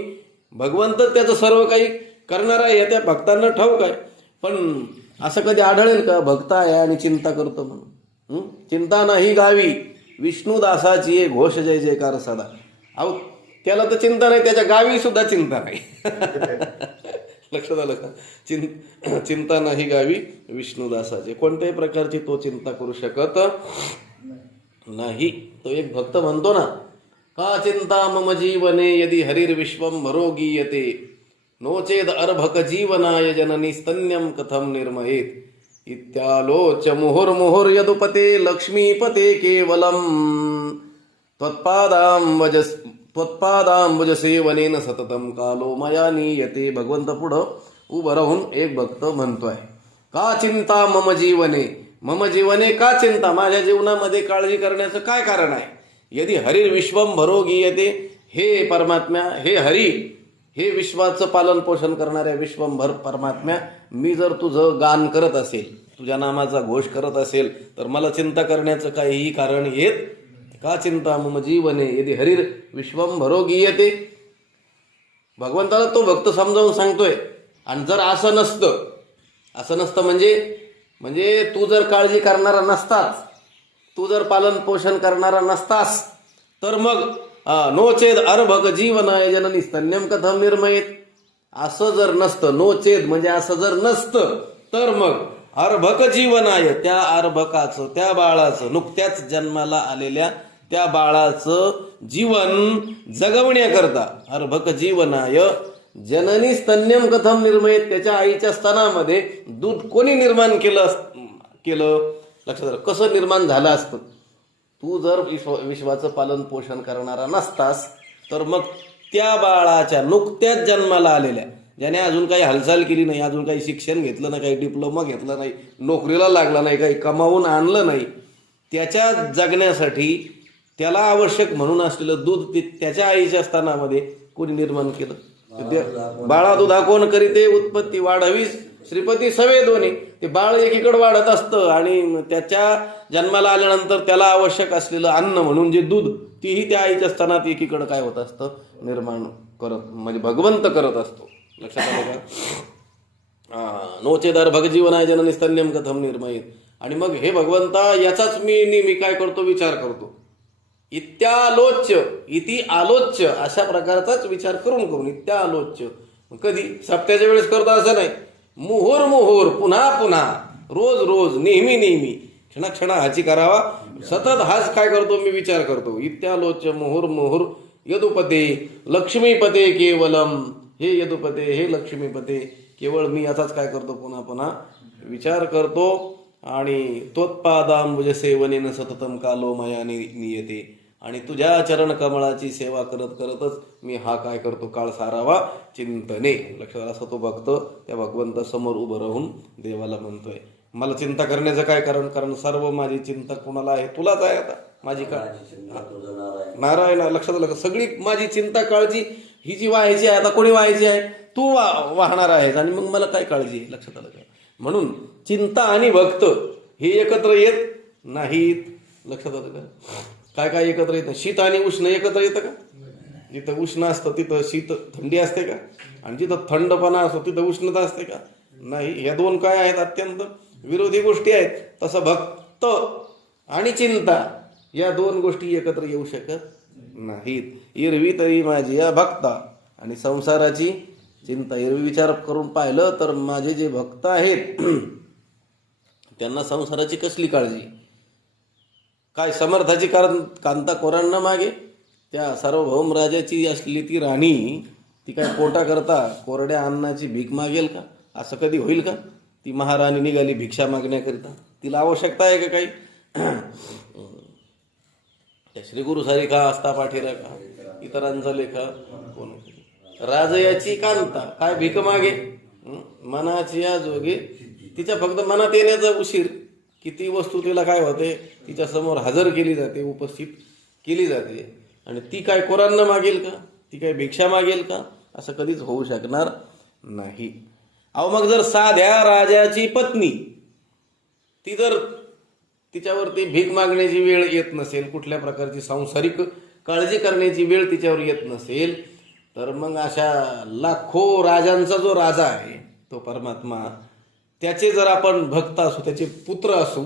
भगवंत त्याचं सर्व काही करणार आहे हे त्या भक्तांना ठाऊक आहे. पण असं कधी आढळेल का भक्त आहे आणि चिंता करतो म्हणून? चिंता नाही गावी विष्णुदासाची ये घोष जय जयकार सदा. अहो त्याला तर चिंता नाही, त्याच्या गावी सुद्धा चिंता नाही. लक्षात आलं का? चिंता नाही गावी विष्णुदासाची. कोणत्याही प्रकारची तो चिंता करू शकत नाही. तो एक भक्त म्हणतो ना, का चिंता मम जीवने यदि हरिर्विश्वम भरो गीयते नोचेद अर्भक जीवनाय जननी स्तन्यम कथम निर्मयेत इत्यालोच मुहुर्मुहुर यदुपते लक्ष्मीपते केवलम त्वत्पादांबुज सेवनेन सततम कालो मया नीयते. भगवंत पुढं उभं राहून एक भक्त म्हणतोय, का चिंता मम जीवने. मम जीवने का चिंता? माझ्या जीवनामध्ये काळजी करण्याचं काय कारण आहे? यदि हरिर्विश्वम भरो गीयते. हे परमात्म्या, हे हरी, हे विश्वाचं पालन पोषण करणाऱ्या विश्वंभर परमात्म्या, मी जर तुझं गान करत असेल, तुझ्या नामाचा घोष करत असेल तर मला चिंता करण्याचं काहीही कारण येत. का चिंता मम जीवने यदि हरिर विश्वम भरो गीयते. भगवंताला तो भक्त समजावून सांगतोय. आणि जर असं नसतं म्हणजे तू जर काळजी करणारा नसतास, तू जर पालन पोषण करणारा नसतास तर मग नोचेद अर्भक जीवनाय जननी स्तन्यम कथम निर्मयेत. असं जर नसतं, नोचेद म्हणजे असं जर नसतं तर मग अर्भक जीवनाय, त्या अर्भकाचं, त्या बाळाचं, नुकत्याच जन्माला आलेल्या त्या बाळाचं जीवन जगवण्याकरता अर्भक जीवनाय जननी स्तन्यम कथम निर्मयेत. त्याच्या आईच्या स्तनामध्ये दूध कोणी निर्माण केलं? लक्षात आलं? कसं निर्माण झालं असतं? तू जर विश्वाचं पालन पोषण करणारा नसतास तर मग त्या बाळाच्या नुकत्याच जन्माला आलेल्या, ज्याने अजून काही हालचाल केली नाही, अजून काही शिक्षण घेतलं नाही, काही डिप्लोमा घेतला नाही, नोकरीला लागला नाही, काही कमावून आणलं नाही, त्याच्या जगण्यासाठी त्याला आवश्यक म्हणून असलेलं दूध त्याच्या आईच्या स्थानामध्ये कोणी निर्माण केलं? बाळा दुधा कोण करीते उत्पत्ती वाढवीस श्रीपती सवे दोन्ही. ते बाळ एकीकडे वाढत असतं आणि त्याच्या जन्माला आल्यानंतर त्याला आवश्यक असलेलं अन्न म्हणून जे दूध, तीही त्या आईच्या स्थानात एकीकडे काय होत असतं? निर्माण करत, म्हणजे भगवंत करत असतो. लक्षात आलं का? नोचेदार भगजीवनाय जननी स्तन्यम कथम निर्मयेत. आणि मग हे भगवंता, याचाच मी नेहमी काय करतो? विचार करतो. इत्यालोच्य, इति आलोच्य, अशा प्रकारचाच विचार करून इत्यालोच्य. कधी? सप्त्याच्या वेळेस करतो असं नाही. मुहुर मुहुर पुन्हा पुन्हा रोज रोज नेहमी नेहमी क्षणाक्षणा हाची करावा. सतत हाच काय करतो मी विचार करतो. इत्यालोच मुहुर मुहुर यदुपते लक्ष्मीपते केवलम. हे यदुपते हे लक्ष्मीपते केवळ मी याचाच काय करतो पुन्हा पुन्हा विचार करतो. आणि त्वत्पादांबुज सेवनेन सततम कालो मया नियते. आणि तुझ्या चरण कमळाची सेवा करत करतच मी हा काय करतो काळ सारावा चिंतने. लक्षात असं तो भक्त त्या भगवंता समोर उभं राहून देवाला म्हणतोय मला चिंता करण्याचं काय कारण. कारण सर्व माझी चिंता कुणाला आहे तुलाच आहे. आता माझी काय नारायण लक्षात आलं का. सगळी माझी चिंता काळजी ही जी व्हायची आहे आता कोणी व्हायची आहे तू वाहणार आहेस. आणि मग मला काय काळजी आहे लक्षात आलं का. म्हणून चिंता आणि भक्त हे एकत्र येत नाहीत. लक्षात आलं का. काय काय एकत्र येत नाही. शीत आणि उष्ण एकत्र येतं का. जिथं उष्ण असतं तिथं शीत थंडी असते का. आणि जिथं थंडपणा असतो तिथं उष्णता असते का. नाही. ह्या दोन काय आहेत अत्यंत विरोधी गोष्टी आहेत. तसं भक्त आणि चिंता या दोन गोष्टी एकत्र येऊ शकत नाहीत. इरवी तरी माझी या भक्ता आणि संसाराची चिंता. एरवी विचार करून पाहिलं तर माझे जे भक्त आहेत त्यांना संसाराची कसली काळजी. काय समर्थाची कांता कोरांना मागे. त्या सार्वभौम राजाची असलेली ती राणी ती काय पोटा करता कोरड्या अन्नाची भीक मागेल का. असं कधी होईल का. ती महाराणी निघाली भिक्षा मागण्याकरिता. तिला आवश्यकता आहे का काही. त्या श्री गुरु सारिखा आस्था पाठीरा का इतरांचा लेखा कोण. राजयाची कांता काय भीक मागे. मनाची या जोगे. तिच्या फक्त मनात येण्याचा उशीर. किती वस्तू तिला काय होते तिच्या समोर हजर केली जाते उपस्थित केली जाते. आणि ती काय कोरांना मागेल का. ती काय भिक्षा मागेल का. असं कधीच होऊ शकणार नाही. अहो मग जर साध्या राजाची पत्नी ती जर तिच्यावरती भीक मागण्याची वेळ येत नसेल कुठल्या प्रकारची सांसारिक काळजी करण्याची वेळ तिच्यावर येत नसेल तर मग अशा लाखो राजांचा जो राजा आहे तो परमात्मा त्याचे जर आपण भक्त असू त्याचे पुत्र असू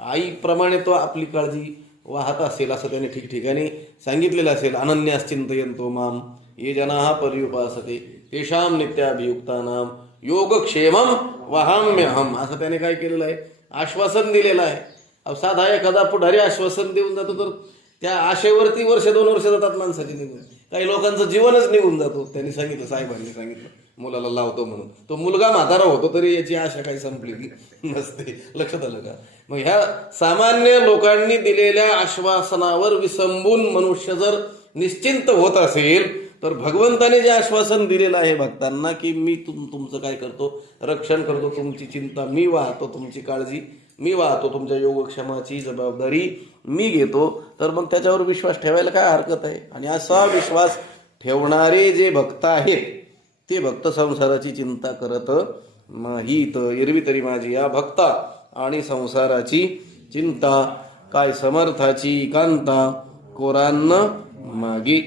आईप्रमाणे तो आपली काळजी वाहत असेल असं त्याने ठिकठिकाणी सांगितलेलं असेल. अनन्याश्चिंतयन्तो माम ये जनाः पर्युपासते तेषां नित्याभियुक्तानां योगक्षेमम वहाम्यहम. असं त्याने काय केलेलं आहे आश्वासन दिलेलं आहे. साधा एखादा पुढारी आश्वासन देऊन जातो तर त्या आशेवरती वर्ष 2 वर्ष जातात माणसाची निघून. काही लोकांचं जीवनच निघून जातो. त्यांनी सांगितलं साहेबांनी सांगितलं मुलाला लावतो म्हणून तो मुलगा म्हातारा होतो तरी याची आशा काही संपलेली नसते. लक्षात आलं का. मग ह्या सामान्य लोकांनी दिलेल्या आश्वासनावर विसंबून मनुष्य जर निश्चिंत होत असेल तर भगवंताने जे आश्वासन दिलेलं आहे भक्तांना की मी तुमचं काय करतो रक्षण करतो. तुमची चिंता मी वाहतो. तुमची काळजी मी वाहतो. तुमच्या योगक्षेमाची जबाबदारी मी घेतो. तर मग त्याच्यावर विश्वास ठेवायला काय हरकत आहे. आणि असा विश्वास ठेवणारे जे भक्त आहेत ते भक्त संसाराची चिंता करत नाहीत. एरवी तरी माझी या भक्ता आणि संसाराची चिंता काय समर्थाची कांता कोरांना मागे.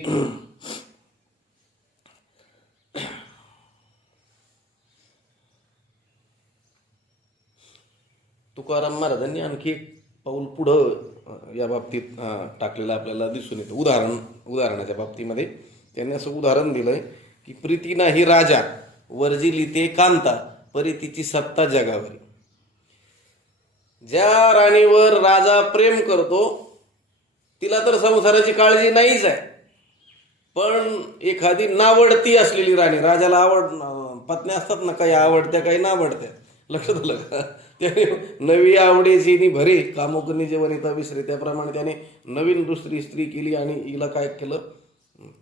तुकाराम महाराजांनी आणखी एक पाऊल पुढं या बाबतीत टाकलेलं आपल्याला दिसून येतं. उदाहरणाच्या बाबतीमध्ये त्यांनी असं उदाहरण दिलंय की प्रीती नाही राजा वर्जिली ते कांता परी तिची सत्ता जगावर. ज्या राणीवर राजा प्रेम करतो तिला तर संसाराची काळजी नाहीच आहे. पण एखादी नावडती असलेली राणी राजाला पत्न्या असतात ना काही आवडत्या काही नावडत्या. लक्षात आलं का. त्याने नवी आवडीची नि भरे कामोकनी जे वनिता विसरे त्याप्रमाणे त्याने नवीन दुसरी स्त्री केली आणि हिला काय केलं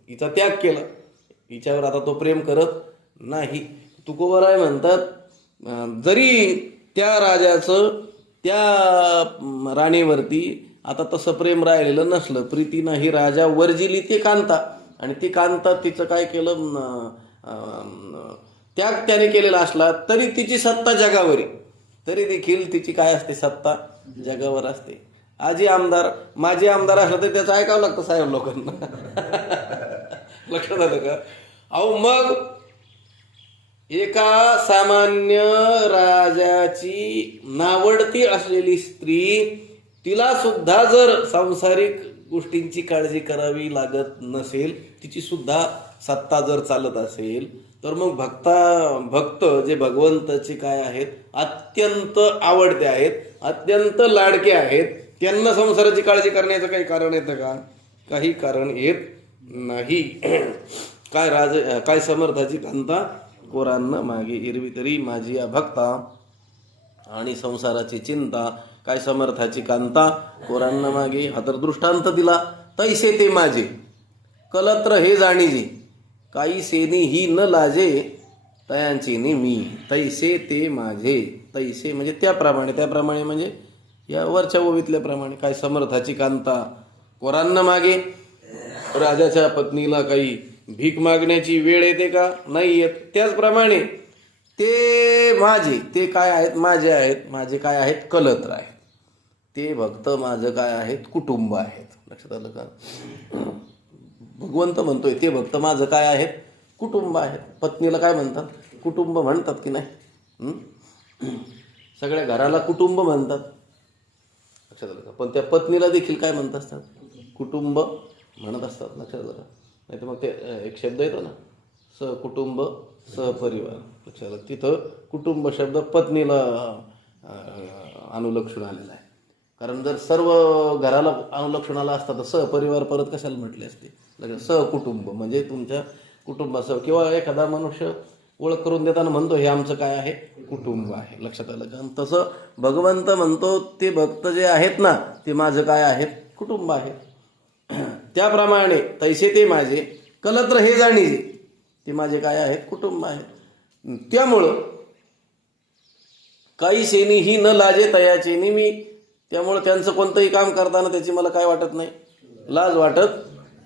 हिचा त्याग केला. हिच्यावर आता तो प्रेम करत नाही. तुकोबराय म्हणतात जरी त्या राजाचं त्या राणीवरती आता तसं प्रेम राहिलेलं नसलं प्रीती नाही राजा वर्जिली ते कांता आणि ती कांता तिचं काय केलं त्याग त्याने केलेला असला तरी तिची सत्ता जगावरी तरी देखील तिची काय असते सत्ता जगावर असते. आजी आमदार माझे आमदार असलं तर त्याचं ऐकावं लागतं साहेब लोकांना. लक्षात आलं का. अहो मग एका सामान्य राजाची नावडती असलेली स्त्री तिला सुद्धा जर सांसारिक गोष्टींची काळजी करावी लागत नसेल तिची सुद्धा सत्ता जर चालत असेल तर मग भक्त जे भगवंताचे काय आहेत, अत्यंत आवडते आहेत, अत्यंत लाडके आहेत, त्यांना संसाराची काळजी करण्याचं काही कारण येतं का? काही कारण येत नाही. काय समर्थाची कांता कोरांना मागे इरवी तरी माझी या भक्ता, आणि संसाराची चिंता काय समर्थाची कांता कोरांना मागे. हा तर दृष्टांत दिला. तैसे ते माझे कलत्र हे जाणीजे, काही सेनी ही न लाजे तयांची मी. तैसे ते माझे, तैसे म्हणजे त्याप्रमाणे, त्याप्रमाणे म्हणजे या वरच्या ओवीतल्याप्रमाणे. काय समर्थाची कांता कोरांना मागे, राजाच्या पत्नीला काही भीक मागण्याची वेळ येते का? नाही येत. त्याचप्रमाणे ते माझे, ते काय आहेत? माझे आहेत. माझे काय आहेत? कलत्र आहेत. ते भक्त माझं काय आहेत? कुटुंब आहेत. लक्षात आलं का? भगवंत म्हणतोय ते भक्त माझं काय आहेत? कुटुंब आहेत. पत्नीला काय म्हणतात? कुटुंब म्हणतात की नाही? सगळ्या घराला कुटुंब म्हणतात. लक्षात आलं का? पण त्या पत्नीला देखील काय म्हणत असतात? कुटुंब म्हणत असतात. लक्षात आलं का? नाही तर मग ते एक शब्द येतो ना, सहकुटुंब सहपरिवार. लक्षात आलं? तिथं कुटुंब शब्द पत्नीला अनुलक्षून आलेला आहे. कारण जर सर्व घराला अनुलक्षून आला असता तर सहपरिवार परत कशाला म्हटले असते? सहकुटुंब म्हणजे तुमच्या कुटुंबासह, किंवा एखादा मनुष्य ओळख करून देताना म्हणतो हे आमचं काय आहे? कुटुंब आहे. लक्षात आलं का? तसं भगवंत म्हणतो ते भक्त जे आहेत ना ते माझं काय आहेत? कुटुंब आहे. त्याप्रमाणे तैसे ते माझे कलत्र हे जाणीजे, ते माझे काय आहेत? कुटुंब आहे. त्यामुळं काही सेनी ही न लाजे तयाचे मी. त्यामुळं त्यांचं कोणतंही काम करताना त्याची मला काय वाटत नाही? लाज वाटत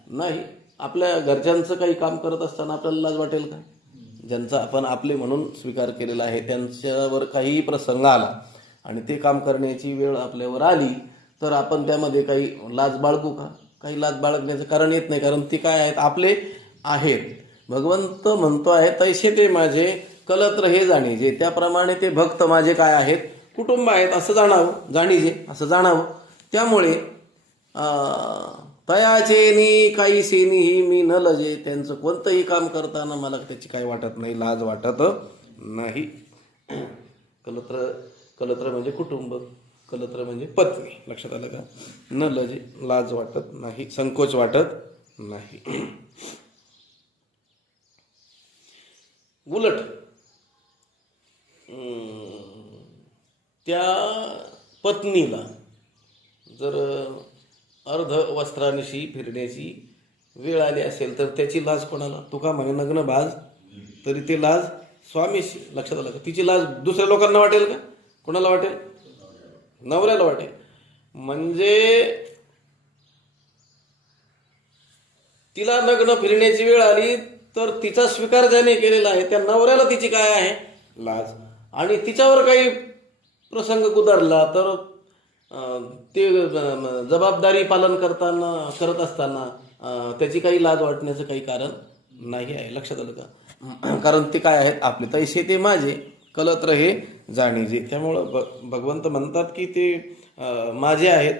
नाही. आपल्या घरच्यांचं काही काम करत असताना आपल्याला लाज वाटेल का? ज्यांचा आपण आपले म्हणून स्वीकार केलेला आहे त्यांच्यावर काहीही प्रसंग आला आणि ते काम करण्याची वेळ आपल्यावर आली तर आपण त्यामध्ये काही लाज बाळगू का? काही लाज बाळगण्याचं कारण येत नाही. कारण ते काय आहेत? आपले आहेत. भगवंत म्हणतो आहे तैसे ते माझे कलत्र हे जाणीजे, त्याप्रमाणे ते भक्त माझे काय आहेत? कुटुंब आहेत असं जाणावं, जाणीजे असं जाणावं. त्यामुळे तयाचेनी काही सेनी ही मी न लजे, त्यांचं कोणतंही काम करताना मला त्याची काय वाटत नाही, लाज वाटत नाही. कलत्र, कलत्र म्हणजे कुटुंब, कलत्र म्हणजे पत्नी. लक्षात आलं का? न लजे, लाज वाटत नाही, संकोच वाटत नाही. उलट त्या पत्नीला जर अर्ध वस्त्रानिशी फिरण्याची वेळ आली असेल तर त्याची लाज कोणाला? तुका म्हणे नग्न भाज तरी ते लाज स्वामीशी. लक्षात आलं का? तिची लाज दुसऱ्या लोकांना वाटेल का? कोणाला वाटेल? नवऱ्याला वाटेल. म्हणजे तिला नग्न फिरण्याची वेळ आली तर तिचा स्वीकार ज्याने केलेला आहे त्या नवऱ्याला तिची काय आहे? लाज. आणि तिच्यावर काही प्रसंग गुदरला तर ते जबाबदारी पालन करत असताना त्याची काही लाज वाटण्याचं काही कारण नाही आहे. लक्षात आलं का? कारण ते काय आहेत? आपले. तैसे ते माझे कलत्र हे जाणीजे. त्यामुळं भगवंत म्हणतात की ते माझे आहेत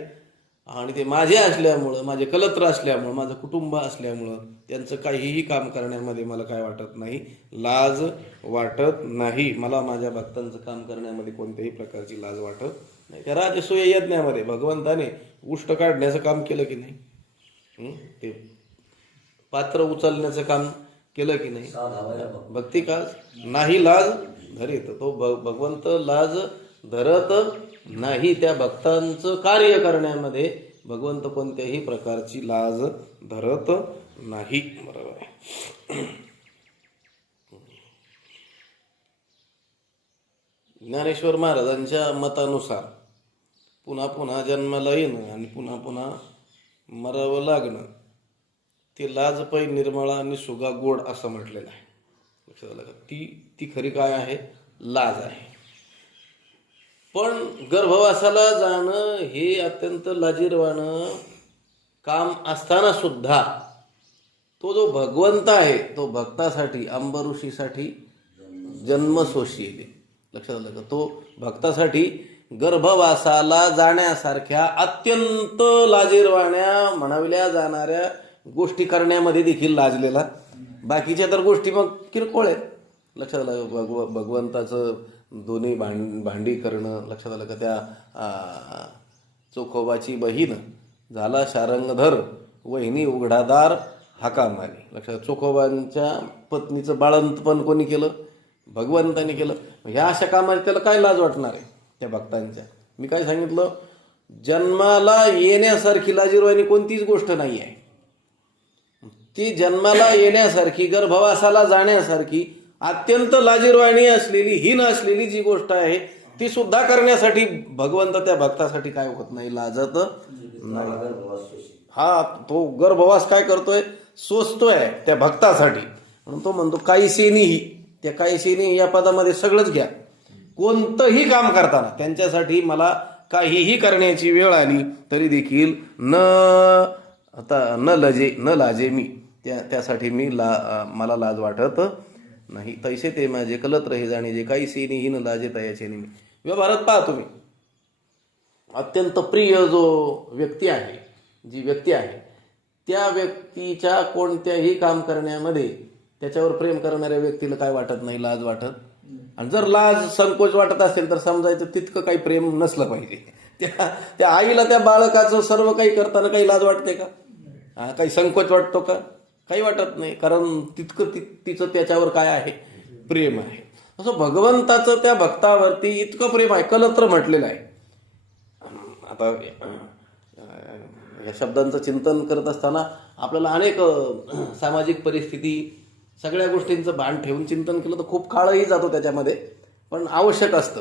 आणि ते माझे असल्यामुळं, माझे कलत्र असल्यामुळं, माझं कुटुंब असल्यामुळं त्यांचं काहीही काम करण्यामध्ये मला काय वाटत नाही? लाज वाटत नाही. मला माझ्या भक्तांचं काम करण्यामध्ये कोणत्याही प्रकारची लाज वाटत नाही. त्या राजसूय यज्ञामध्ये भगवंताने उष्ट काढण्याचं काम केलं की नाही? ते पात्र उचलण्याचं काम केलं की नाही? भक्ती काज नाही लाज धरीत. तो भगवंत लाज धरत नाही. त्या भक्तांचं कार्य करण्यामध्ये भगवंत कोणत्याही प्रकारची लाज धरत नाही. बरोबर आहे. ज्ञानेश्वर महाराजांच्या मतानुसार पुन्हा पुन्हा जन्माला येणं आणि पुन्हा पुन्हा मरावं लागणं ते लाज पै निर्मळा आणि सुगा गोड असं म्हटलेलं आहे. लक्षात आलं का? ती खरी काय आहे? लाज आहे. पण गर्भवासाला जाणं हे अत्यंत लाजिरवाणं काम असताना सुद्धा तो जो भगवंत आहे तो भक्तासाठी, अंबऋषीसाठी जन्मसोशी आहे. लक्षात आलं का? तो भक्तासाठी गर्भवासाला जाण्यासारख्या अत्यंत लाजिरवाण्या म्हणाविल्या जाणाऱ्या गोष्टी करण्यामध्ये देखील लाजलेला बाकीच्या तर गोष्टी मग किरकोळ आहेत. लक्षात आलं भगवंताचं दोन्ही भांडी करणं. लक्षात आलं का? त्या चोखोबाची बहीण झाला शारंगधर, वहिनी उघडादार हाका मारी. लक्षात. चोखोबांच्या पत्नीचं बाळंतपण कोणी केलं? भगवंताने केलं. ह्या अशा कामाची त्याला काय लाज वाटणार आहे त्या भक्तांच्या? मी काय सांगितलं, जन्माला येण्यासारखी लाजिरवाणी कोणतीच गोष्ट नाही आहे. ती जन्माला येण्यासारखी, गर्भवासाला जाण्यासारखी अत्यंत लाजिरवाणी असलेली, हीन असलेली जी गोष्ट आहे ती सुद्धा करण्यासाठी भगवंत त्या भक्तासाठी काय होत नाही, लाजत नाही. हा, तो गर्भवास काय करतोय? सोसतोय त्या भक्तासाठी. म्हणून तो म्हणतो काहीसेनीही. त्या काहीसेनी या पदामध्ये सगळंच घ्या. कोणतंही काम करताना त्यांच्यासाठी मला काहीही करण्याची वेळ आली तरी देखील न लाजे मी. त्यासाठी मला लाज वाटत नाही. तैसे ते माझे कलत रहे जाणे जे काही सेनीही न लाजे तयाचे मी. व्यवहारात पहा तुम्ही, अत्यंत प्रिय जो व्यक्ती आहे, जी व्यक्ती आहे, त्या व्यक्तीच्या कोणत्याही काम करण्यामध्ये त्याच्यावर प्रेम करणाऱ्या व्यक्तीला काय वाटत नाही, लाज वाटत. आणि जर लाज संकोच वाटत असेल तर समजायचं तितकं काही प्रेम नसलं पाहिजे. त्या आईला त्या बाळकाचं सर्व काही करताना काही लाज वाटते का? काही संकोच वाटतो का? काही वाटत नाही. कारण तितकं तिचं त्याच्यावर काय आहे? प्रेम आहे. असं भगवंताचं त्या भक्तावरती इतकं प्रेम आहे, कलत्र म्हटलेलं आहे. आता या शब्दांचं चिंतन करत असताना आपल्याला अनेक सामाजिक परिस्थिती, सगळ्या गोष्टींचं भान ठेवून चिंतन केलं तर खूप काळही जातो त्याच्यामध्ये, पण आवश्यक असतं.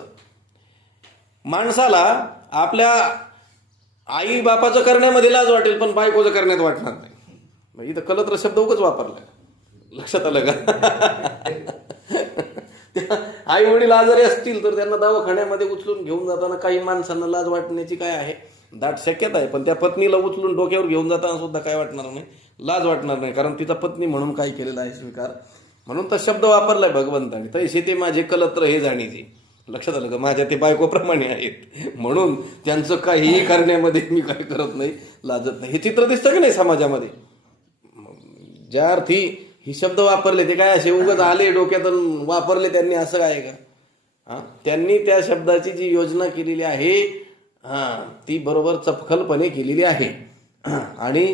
माणसाला आपल्या आई बापाचं करण्यामध्ये लाज वाटेल, पण बायकोचं करण्यात वाटणार नाही. इथं कलत्र शब्द उगाच वापरला. लक्षात आलं का? आई वडील आजारी असतील तर त्यांना दवाखान्यामध्ये उचलून घेऊन जाताना काही माणसांना लाज वाटण्याची काय आहे, दाट शक्यता आहे. पण त्या पत्नीला उचलून डोक्यावर घेऊन जाताना सुद्धा काय वाटणार नाही, लाज वाटणार नाही. कारण तिचा पत्नी म्हणून काय केलेला आहे स्वीकार. म्हणून तर शब्द वापरलाय भगवंताने, तैसे ते माझे कलत्र हे जाणीचे. लक्षात आलं का? माझ्या ते बायकोप्रमाणे आहेत म्हणून त्यांचं काहीही करण्यामध्ये मी काय करत नाही, लाजत नाही. हे चित्र दिसतं की नाही समाजामध्ये? ज्या अर्थी ही शब्द वापरले ते काय असे उगाच आले डोक्यातून वापरले त्यांनी, असं आहे का? त्यांनी त्या शब्दाची जी योजना केलेली आहे ती बरोबर चपखलपणे केलेली आहे. आणि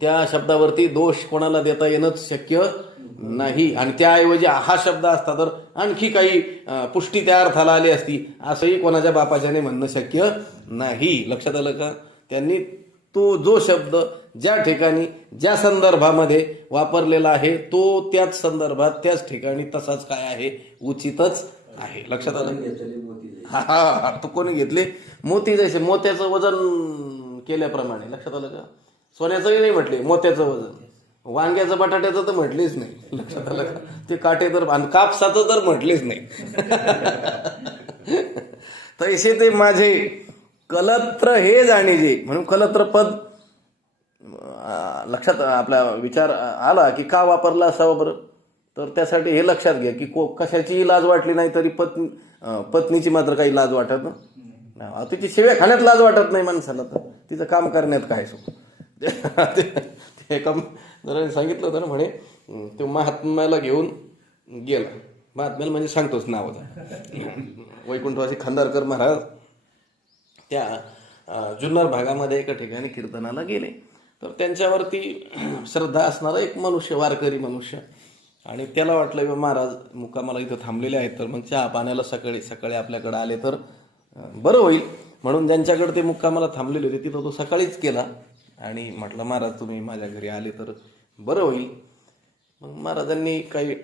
त्या शब्दावरती दोष कोणाला देता येणंच शक्य नाही. आणि त्याऐवजी हा शब्द असता तर आणखी काही पुष्टी त्या अर्थाला आली असती, असंही कोणाच्या बापाच्याने म्हणणं शक्य नाही. लक्षात आलं का? त्यांनी तो जो शब्द ज्या ठिकाणी ज्या संदर्भामध्ये वापरलेला आहे तो त्याच संदर्भात त्याच ठिकाणी तसाच काय आहे, उचितच आहे. लक्षात आलं? हा, तो कोणी घेतले मोती जैसे, मोत्याचं वजन केल्याप्रमाणे. लक्षात आलं का? सोन्याचंही नाही म्हटले, मोत्याचं वजन. वांग्याचं बटाट्याचं तर म्हटलेच नाही. लक्षात आलं का? ते काटे तर, कापसाचं तर म्हटलेच नाही. तैसे ते माझे कलत्र हे जाणीजे. म्हणून कलत्र पद लक्षात आपला विचार आला की का वापरला असावा बरं, तर त्यासाठी हे लक्षात घ्या की कशाचीही लाज वाटली नाही तरी पत्नीची मात्र काही लाज वाटत नाही. तिची शिव्या खाण्यात लाज वाटत नाही माणसाला, तर तिचं काम करण्यात काय सुख. ते काम जरा सांगितलं होतं ना, म्हणे तो महात्म्याला घेऊन गेला. महात्म्याला म्हणजे सांगतोच नाव वैकुंठवासी खांदारकर महाराज त्या जुन्नर भागामध्ये एका ठिकाणी कीर्तनाला गेले. तर त्यांच्यावरती श्रद्धा असणारा एक मनुष्य, वारकरी मनुष्य, आणि त्याला वाटलं महाराज मुक्कामाला इथं थांबलेले आहेत तर मग चहा पाण्याला सकाळी सकाळी आपल्याकडे आले तर बरं होईल. म्हणून ज्यांच्याकडे ते मुक्कामाला थांबलेले होते तिथं तो सकाळीच केला आणि म्हटलं महाराज तुम्ही माझ्या घरी आले तर बरं होईल. मग महाराजांनी काही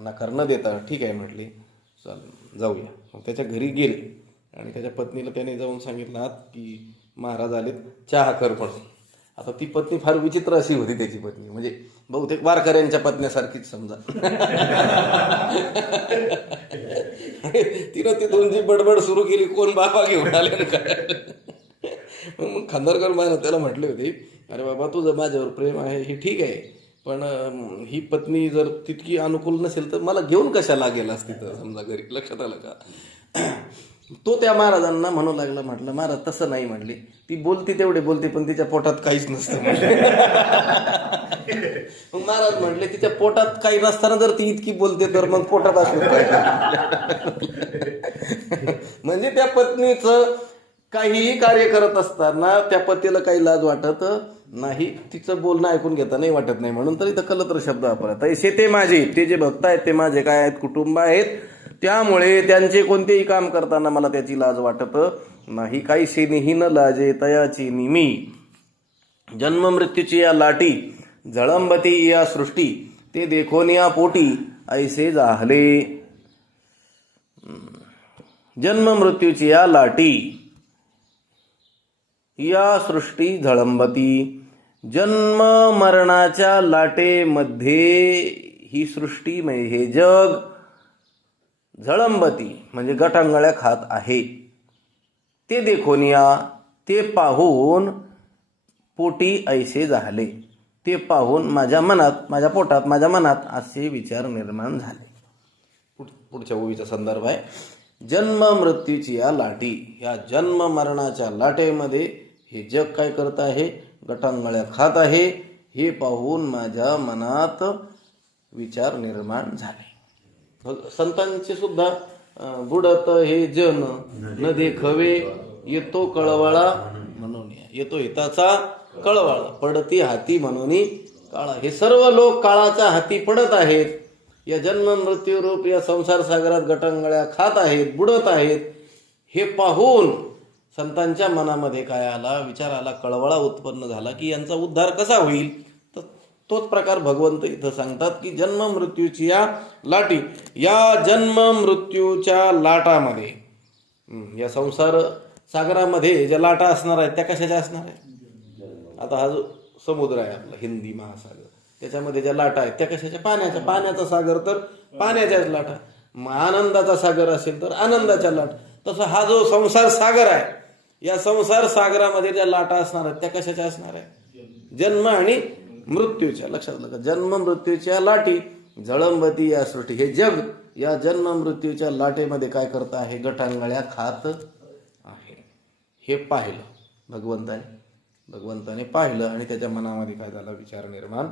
नकार न देता ठीक आहे म्हटले, चल जाऊया. मग त्याच्या घरी गेले आणि त्याच्या पत्नीला त्याने जाऊन सांगितलं की महाराज आलेत, चहा कर म्हणून. आता ती पत्नी फार विचित्र अशी होती त्याची पत्नी, म्हणजे बहुतेक वारकऱ्यांच्या पत्न्यासारखीच समजा. तिनं ती दोनची बडबड सुरू केली, कोण बाबा घेऊन आले काय. मग खांदारकर महाराज त्याला म्हटले होते, अरे बाबा तुझं माझ्यावर प्रेम आहे हे ठीक आहे, पण ही पत्नी जर तितकी अनुकूल नसेल तर मला घेऊन कशाला गेलास तिथं समजा घरी. लक्षात आलं का? तो त्या महाराजांना म्हणू लागला, म्हटलं महाराज तसं नाही म्हणले, ती बोलती तेवढे बोलते पण तिच्या पोटात काहीच नसतं. मग महाराज म्हटले तिच्या पोटात काही नसताना जर ती इतकी बोलते तर मग पोटात असेल म्हणजे त्या पत्नीचं काहीही कार्य करत असताना त्या पतीला काही लाज वाटत नाही, तिचं बोलणं ऐकून घेता नाही वाटत नाही, म्हणून तर इथं कलत्र शब्द वापरतात. तसे ते माझे, ते जे भक्त आहेत ते माझे काय आहेत, कुटुंब आहेत, त्यामुळे त्यांचे कोणतेही काम करताना मला त्याची लाज वाटत नाही. काही शेनीही न लाजे तयाची निमी, जन्म मृत्यूची या लाटी, झळंबती या सृष्टी, ते देखोन या पोटी ऐसे जाहले. जन्म मृत्यूची या लाटी, या सृष्टी झळंबती, जन्म मरणाच्या लाटेमध्ये ही सृष्टी म्हणजे हे जग झळंबती म्हणजे गटांगळ्या खात आहे. ते देखून या, ते पाहून पोटी ऐसे झाले, ते पाहून माझ्या मनात, माझ्या पोटात, माझ्या मनात असे विचार निर्माण झाले. पुढच्या ओळीचा संदर्भ आहे, जन्म मृत्यूची या लाटी, या जन्म मरणाच्या लाटेमध्ये हे जग काय करत आहे, गटांगळ्या खात आहे, हे पाहून माझ्या मनात विचार निर्माण झाले. संतांचे सुद्धा बुडत हे जन न देखवे, येतो कळवळा म्हणून, येतो हिताचा कळवळा, पडती हाती म्हणून काळा. हे सर्व लोक काळाच्या हाती पडत आहेत, या जन्म मृत्यू रूप या संसार सागरात गटांगळ्या खात आहेत, बुडत आहेत. हे पाहून संतांच्या मनामध्ये काय आला, विचार आला, कळवळा उत्पन्न झाला की यांचा उद्धार कसा होईल. तर तोच प्रकार भगवंत इथं सांगतात की जन्म मृत्यूची या लाटी, या जन्म मृत्यूच्या लाटामध्ये, या संसार सागरामध्ये ज्या लाटा असणार आहेत त्या कशाच्या असणार आहेत. आता हा जो समुद्र आहे आपला हिंदी महासागर, त्याच्यामध्ये ज्या लाटा आहेत त्या कशाच्या, पाण्याच्या, पाण्याचा सागर तर पाण्याच्याच लाटा, आनंदाचा सागर असेल तर आनंदाच्या लाटा. तसं हा जो संसार सागर आहे, या संसार सागरामध्ये ज्या लाटा असणार आहेत त्या कशाच्या असणार आहे, जन्म आणि मृत्यूच्या. लक्षात आलं का, जन्म मृत्यूच्या लाटी, झळंबती या सृष्टी, हे जग या जन्म मृत्यूच्या लाटेमध्ये काय करत आहे, गटांगळ्या खात आहे. हे पाहिलं भगवंताने पाहिलं आणि त्याच्या मनामध्ये काय झाला, विचार निर्माण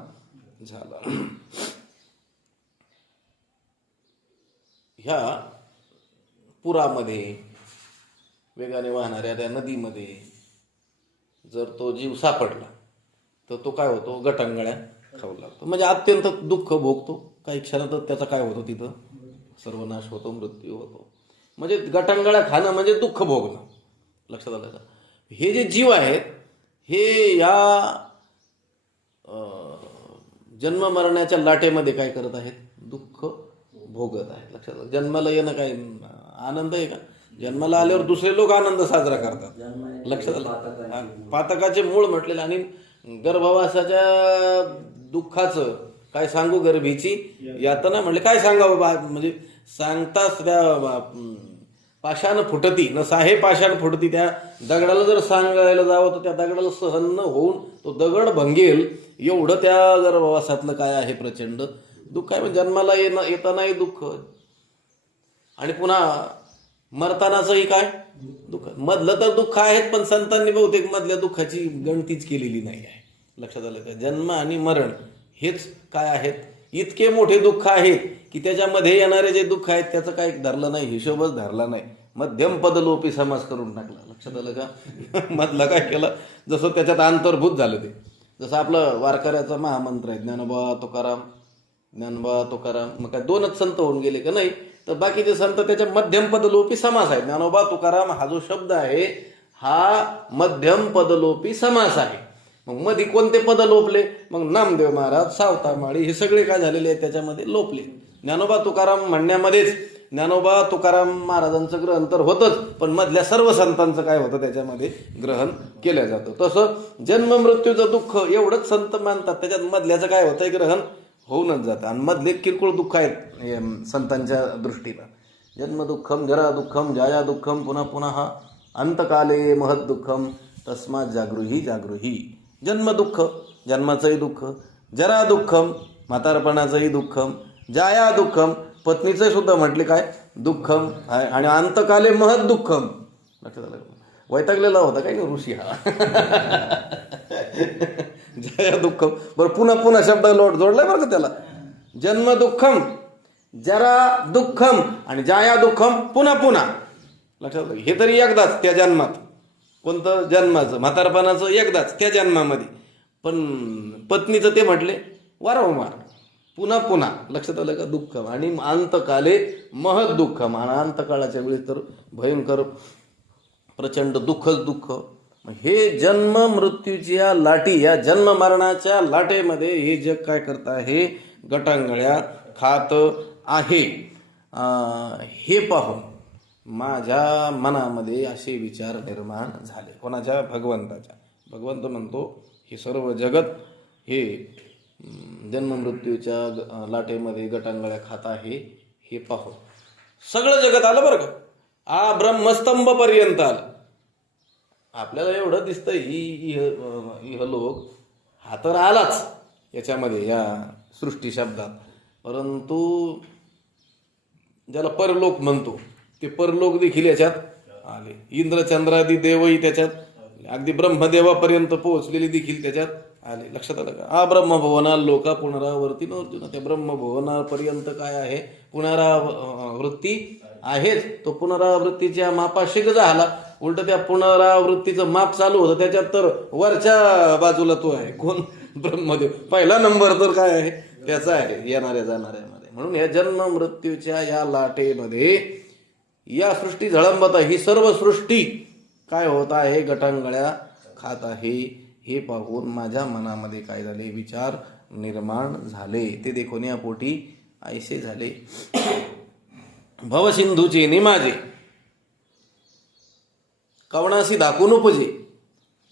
झाला. ह्या पुरामध्ये, वेगाने वाहणाऱ्या त्या नदीमध्ये जर तो जीव सापडला तर तो काय होतो, गटांगळ्या खाऊ लागतो, म्हणजे अत्यंत दुःख भोगतो. काही क्षणातच त्याचा काय होतो, तिथं सर्वनाश होतो, मृत्यू होतो. म्हणजे गटांगळ्या खाणं म्हणजे दुःख भोगणं. लक्षात आलं का. हे जे जीव आहेत हे या जन्म मरण्याच्या लाटेमध्ये काय करत आहेत, दुःख भोगत आहेत. लक्षात आलं. जन्माला येणं काय आनंद आहे का, जन्माला आल्यावर दुसरे लोक आनंद साजरा करतात. लक्षात आलं. पातकाचे मूळ म्हटलेलं. आणि गर्भवासाच्या दुःखाचं काय सांगू, गर्भीची यातना म्हटले काय सांगावं म्हणजे सांगताच त्या पाषाण फुटती न साहे पाषाण फुटती, त्या दगडाला जर सांगायला जावं तर त्या दगडाला सहन न होऊन तो दगड भंगेल एवढं त्या गर्भवासातलं काय आहे प्रचंड दुःख आहे. जन्माला येतानाही दुःख आणि पुन्हा मरतानाचंही काय दुःख. मधलं तर दुःख आहेत पण संतांनी बहुतेक मधल्या दुःखाची गणतीच केलेली नाही आहे. लक्षात आलं का. जन्म आणि मरण हेच काय आहेत, इतके मोठे दुःख आहेत की त्याच्यामध्ये येणारे जे दुःख आहेत त्याचं काही धरलं नाही, हिशोबच धरला नाही. मध्यम पदलोपी समास करून टाकला. लक्षात आलं का. मधलं काय केलं, जसं त्याच्यात अंतर्भूत झालं ते. जसं आपलं वारकऱ्याचा महामंत्र आहे ज्ञानोबा तुकाराम, ज्ञानोबा तुकाराम. मग काय दोनच संत होऊन गेले का, नाही तर बाकीचे संत त्याच्या मध्यम पदलोपी समास आहे. ज्ञानोबा तुकाराम हा जो शब्द आहे हा मध्यम पदलोपी समास आहे. मग मध्ये कोणते पद लोपले, मग नामदेव महाराज, सावतामाळी हे सगळे काय झालेले आहेत त्याच्यामध्ये लोपले. ज्ञानोबा तुकाराम म्हणण्यामध्येच ज्ञानोबा तुकाराम महाराजांचं ग्रहण तर होतच, पण मधल्या सर्व संतांचं काय होतं त्याच्यामध्ये ग्रहण केलं जातं. तसं जन्म मृत्यूचं दुःख एवढंच संत मानतात, त्याच्यात मधल्याचं काय होतंय ग्रहण होऊनच जातं. आणि मधले किरकोळ दुःख आहेत संतांच्या दृष्टीनं. जन्म दुःखम, जरा दुःखम, जाया दुःखम, पुन्हा पुन्हा अंतकाले महत् दुःखम, तस्मात जागृही जागृही. जन्म दुःख, जन्माचंही दुःख, जरा दुःखम, म्हातारपणाचंही दुःखम, जाया दुःखम, पत्नीचं सुद्धा म्हटले काय दुःखम, आणि अंतकाले महत् दुःखम. लक्षात आलं. वैतागलेला होता काय ऋषी हा. जया दुःखम. बरं पुन्हा पुन्हा शब्द जोडलाय बरं का त्याला. जन्म दुःखम, जरा दुःखम आणि जाया दुःखम पुन्हा पुन्हा. लक्षात हे तरी एकदाच त्या जन्मात. कोणतं जन्माचं म्हातारपणाचं एकदाच त्या जन्मामध्ये. पण पत्नीचं ते म्हटले वारंवार पुन्हा पुन्हा. लक्षात आलं का. दुःखम आणि अंतकाले महत् दुःखम. आणि अंतकाळाच्या वेळी तर भयंकर प्रचंड दुःखच दुःख. हे जन्म मृत्यूच्या लाटी, या जन्म मरणाच्या लाटेमध्ये हे जग काय करत आहे, गटांगळ्या खात आहे. हे पाहून माझ्या मनामध्ये असे विचार निर्माण झाले. कोणाच्या? भगवंताच्या. भगवंत म्हणतो हे सर्व जगत हे जन्म मृत्यूच्या लाटेमध्ये गटांगळ्या खात आहे. हे पाहून सगळं जगत आलं बरं का. ब्रह्मस्तंभ पर्यंत आलं. आपल्याला एवढं दिसतंय इहलोक हा तर आलाच याच्यामध्ये, या सृष्टी शब्दात. परंतु ज्याला परलोक म्हणतो ते परलोक देखील याच्यात आले. इंद्रचंद्रादी देवही त्याच्यात, अगदी ब्रह्मदेवापर्यंत पोहोचलेली देखील त्याच्यात आले. लक्षात आलं का. ब्रह्मभुवना लोका पुनरावर्ती अर्जुन. त्या ब्रह्मभुवनापर्यंत काय आहे, पुनरावृत्ती आहेच. तो पुनरावृत्तीच्या मापाशी झाला. उलट त्या पुनरावृत्तीचं माप चालू होतं त्याच्यात तर वरच्या बाजूला तो आहे. कोण? ब्रह्मदेव. पहिला नंबर तर काय आहे त्याचा आहे येणाऱ्या जाणाऱ्यामध्ये. म्हणून या जन्म मृत्यूच्या या लाटेमध्ये या सृष्टी झळंबत आहे. ही सर्व सृष्टी काय होत आहे, गटांगळ्या खात आहे. हे पाहून माझ्या मनामध्ये काय झाले, विचार निर्माण झाले. ते देखून या पोटी ऐसे झाले. भवसिंधूचे निमाजे कवणासी दाखवून उपजे,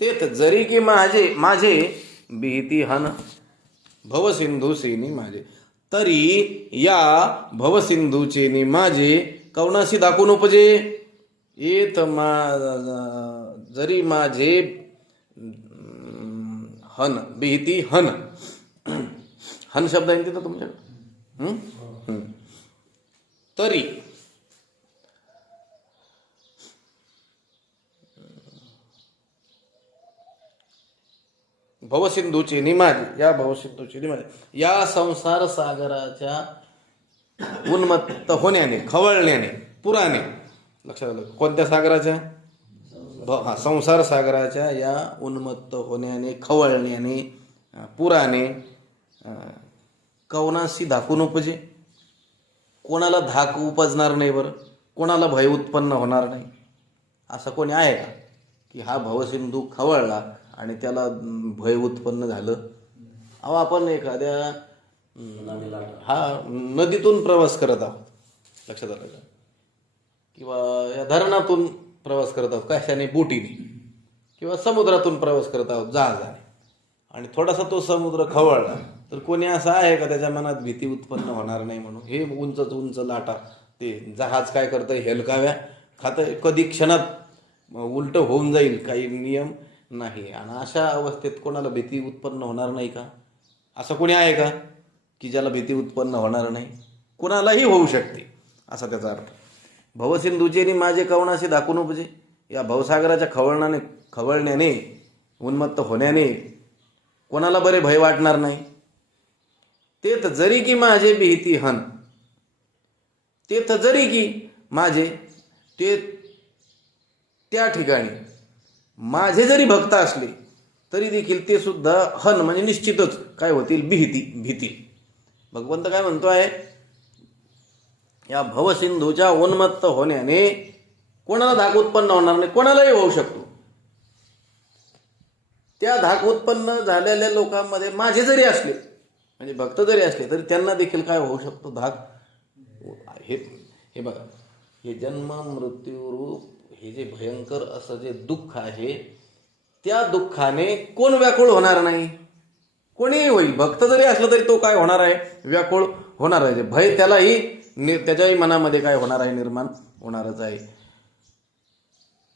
तेथ जरी की माझे भीती हन. भवसिंधूचे निमाजे, तरी या भवसिंधूचे निमाजे कवणासी दाखवून उपजे. येत जरी माझे हन, भीती हन. हन शब्द आहे तिथं तुमच्याकडे. तरी भवसिंधूची निमाजे, या भवसिंधूची निमाजे, या संसार सागराच्या उन्मत्त होण्याने, खवळण्याने, पुराने. लक्षात आलं. कोणत्या सागराच्या? संसार सागराच्या या उन्मत्त होण्याने, खवळण्याने, पुराने कवनासी धाकून उपजे. कोणाला धाक उपजणार नाही बरं, कोणाला भय उत्पन्न होणार नाही. असं कोणी आहे का की हा भवसिंधू खवळला आणि त्याला भय उत्पन्न झालं? अहो आपण एखाद्या नदीतून प्रवास करत आहोत. लक्षात आलं का. किंवा या धरणातून प्रवास करत आहोत कशाने, बोटीने. किंवा समुद्रातून प्रवास करत आहोत जहाजाने. आणि थोडासा तो समुद्र खवळला तर कोणी असं आहे का त्याच्या मनात भीती उत्पन्न होणार नाही म्हणून? हे उंचच उंच लाटा, ते जहाज काय करतंय, हेलकाव्या खातं, कधी क्षणात उलट होऊन जाईल, काही नियम नाही. आणि अशा अवस्थेत कोणाला भीती उत्पन्न होणार नाही का? असं कोणी आहे का की ज्याला भीती उत्पन्न होणार नाही? कोणालाही होऊ शकते असा त्याचा अर्थ. भवसिंधूचे माझे कवणाशी दाखवून उपजे, या भवसागराच्या खवळण्याने, उन्मत्त होण्याने कोणाला बरे भय वाटणार नाही. तेथ जरी की माझे भीती हन, तेथ जरी की माझे, ते त्या ठिकाणी माझे जरी भक्त असले तरी देखील ते सुद्धा हन म्हणजे निश्चितच काय होतील, भीती. भगवंत काय म्हणतो आहे, या भवसिंधूच्या उन्मत्त होण्याने कोणाला धाक उत्पन्न होणार नाही, कोणालाही होऊ शकतो. त्या धाक उत्पन्न झालेल्या लोकांमध्ये माझे जरी असले, म्हणजे भक्त जरी असले, तरी त्यांना देखील काय होऊ शकतो, धाक. हे बघा, हे जन्म मृत्यू रूप हे जे भयंकर असं जे दुःख आहे, त्या दुःखाने कोण व्याकुळ होणार नाही? कोणीही होईल. भक्त जरी असलं तरी तो काय होणार आहे, व्याकुळ होणार आहे. भय त्यालाही, त्याच्याही मनामध्ये काय होणार आहे, निर्माण होणारच आहे.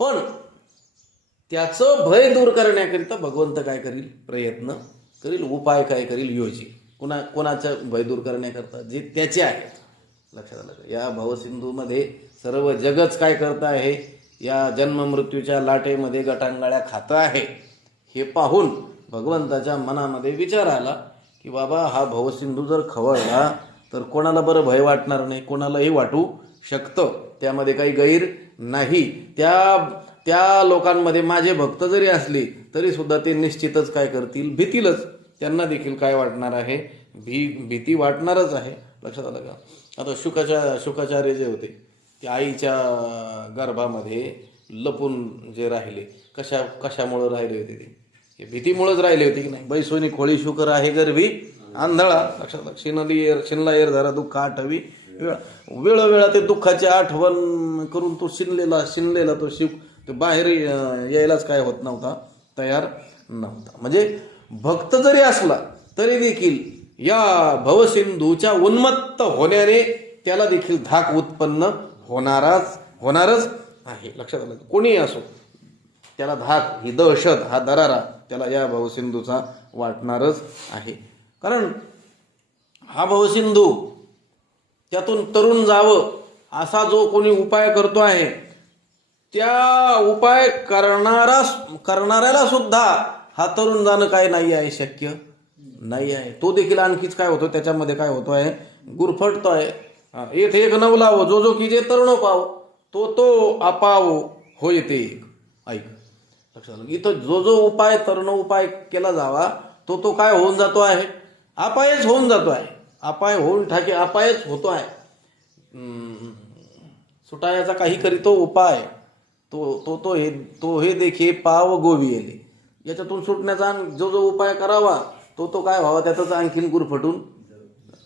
पण त्याचं भय दूर करण्याकरिता भगवंत काय करील, प्रयत्न करील, उपाय काय करील, योजी. कोणाचं भय दूर करण्याकरता जे त्याचे आहेत. लक्षात आलं. या भवसिंधूमध्ये सर्व जगच काय करत आहे, या जन्म मृत्यूच्या लाटेमध्ये गटांगाळ्या खात आहे. हे पाहून भगवंताच्या मनामध्ये विचार आला की बाबा हा भवसिंधू जर खवळला तर कोणाला बरं भय वाटणार नाही, कोणालाही वाटू शकतं, त्यामध्ये काही गैर नाही. त्या लोकांमध्ये माझे भक्त जरी असले तरी सुद्धा ते निश्चितच काय करतील, भीतीलच. त्यांना देखील काय वाटणार आहे, भीती वाटणारच आहे. लक्षात आलं का? आता शुकाचार्य जे होते ते आईच्या गर्भामध्ये लपून जे राहिले, कशामुळं राहिले होते ते भीतीमुळेच राहिले होते की नाही. बैसोनी खोळी शुकर आहे गर्भी आंधळा. लक्षात शिनला येर धरा दुःख आठवी वेळोवेळा ते दुःखाची आठवण करून तो शिनलेला तो शिव ते बाहेर यायलाच काय होत नव्हता, तयार नव्हता. म्हणजे भक्त जरी असला तरी देखील या भवसिंधूच्या उन्मत्त होण्याने त्याला देखील धाक उत्पन्न होणारच आहे. लक्षात आलं? कोणीही असो त्याला धाक, ही दहशत, हा दरारा त्याला या भवसिंधूचा वाटणारच आहे. कारण हा भवसिंधू त्यातून तरुण जावं असा जो कोणी उपाय करतो आहे, त्या उपाय करणाऱ्याला सुद्धा हा तरुण जाणं काय नाही आहे, शक्य नाही आहे. तो देखील आणखीच काय होतो, त्याच्यामध्ये काय होतो आहे, गुरफटतो आहे. येथे एक नवलावो जो की जे तरुण पाव तो अपाव होय ते ऐक. लक्षात. इथं जो उपाय तरुण उपाय केला जावा तो काय होऊन जातो आहे, अपायच होऊन जातो आहे. अपाय होऊन अपायच होतो आहे. सुटायाचा काही करीतो उपाय तो हे देखीे पाव गोवी येले. याच्यातून सुटण्याचा जो उपाय करावा तो काय व्हावा, त्यातच आणखीन गुरफटून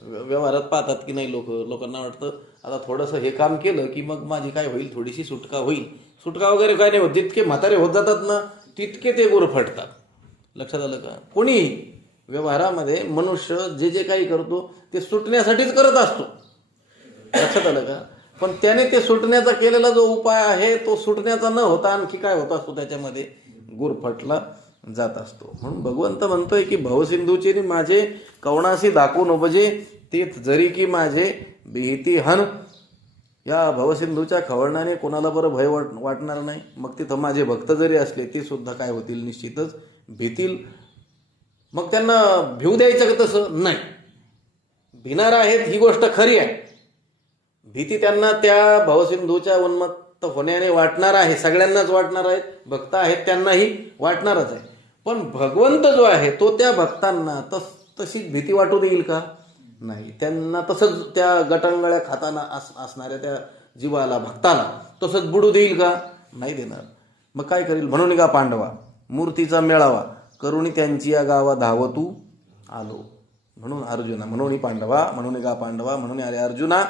व्यवहारात पाहतात की नाही लोकांना वाटतं आता थोडंसं हे काम केलं की मग माझी काय होईल, थोडीशी सुटका होईल. सुटका वगैरे काय नाही होत. जितके म्हातारे होत जातात ना तितके ते गुरफटतात. लक्षात आलं का? कोणी व्यवहारामध्ये मनुष्य जे काही करतो ते सुटण्यासाठीच करत असतो. लक्षात आलं का? पण त्याने ते सुटण्याचा केलेला जो उपाय आहे तो सुटण्याचा न होता आणखी काय होत असतो, त्याच्यामध्ये गुरफटला जात असतो. म्हणून भगवंत म्हणतोय की भवसिंधूचे माझे कवणाशी दाखवून उपजे तेच जरी की माझे भीती हन. या भवसिंधूच्या खवळण्याने कोणाला बरं भय वाटणार नाही. मग तिथं माझे भक्त जरी असले ते सुद्धा काय होतील, निश्चितच भीतील. मग त्यांना भिऊ द्यायचं का? तसं नाही. भिणार आहेत ही गोष्ट खरी आहे. भीती त्यांना त्या भवसिंधूच्या उन्मत्त होण्याने वाटणार आहे, सगळ्यांनाच वाटणार आहे. भक्त आहेत त्यांनाही वाटणारच आहे. पण भगवंत जो आहे तो त्या भक्तांना तशीच भीती वाटू देईल का? नाही. त्यांना तसंच त्या गटांगळ्या खाताना असणाऱ्या त्या जीवाला, भक्ताला तसंच बुडू देईल का? नाही देणार. मग काय करील? म्हणून का पांडवा मूर्तीचा मेळावा करुणी त्यांची या गावा धावतू आलो. म्हणून अर्जुना म्हणून पांडवा म्हणून का पांडवा म्हणून अरे अर्जुना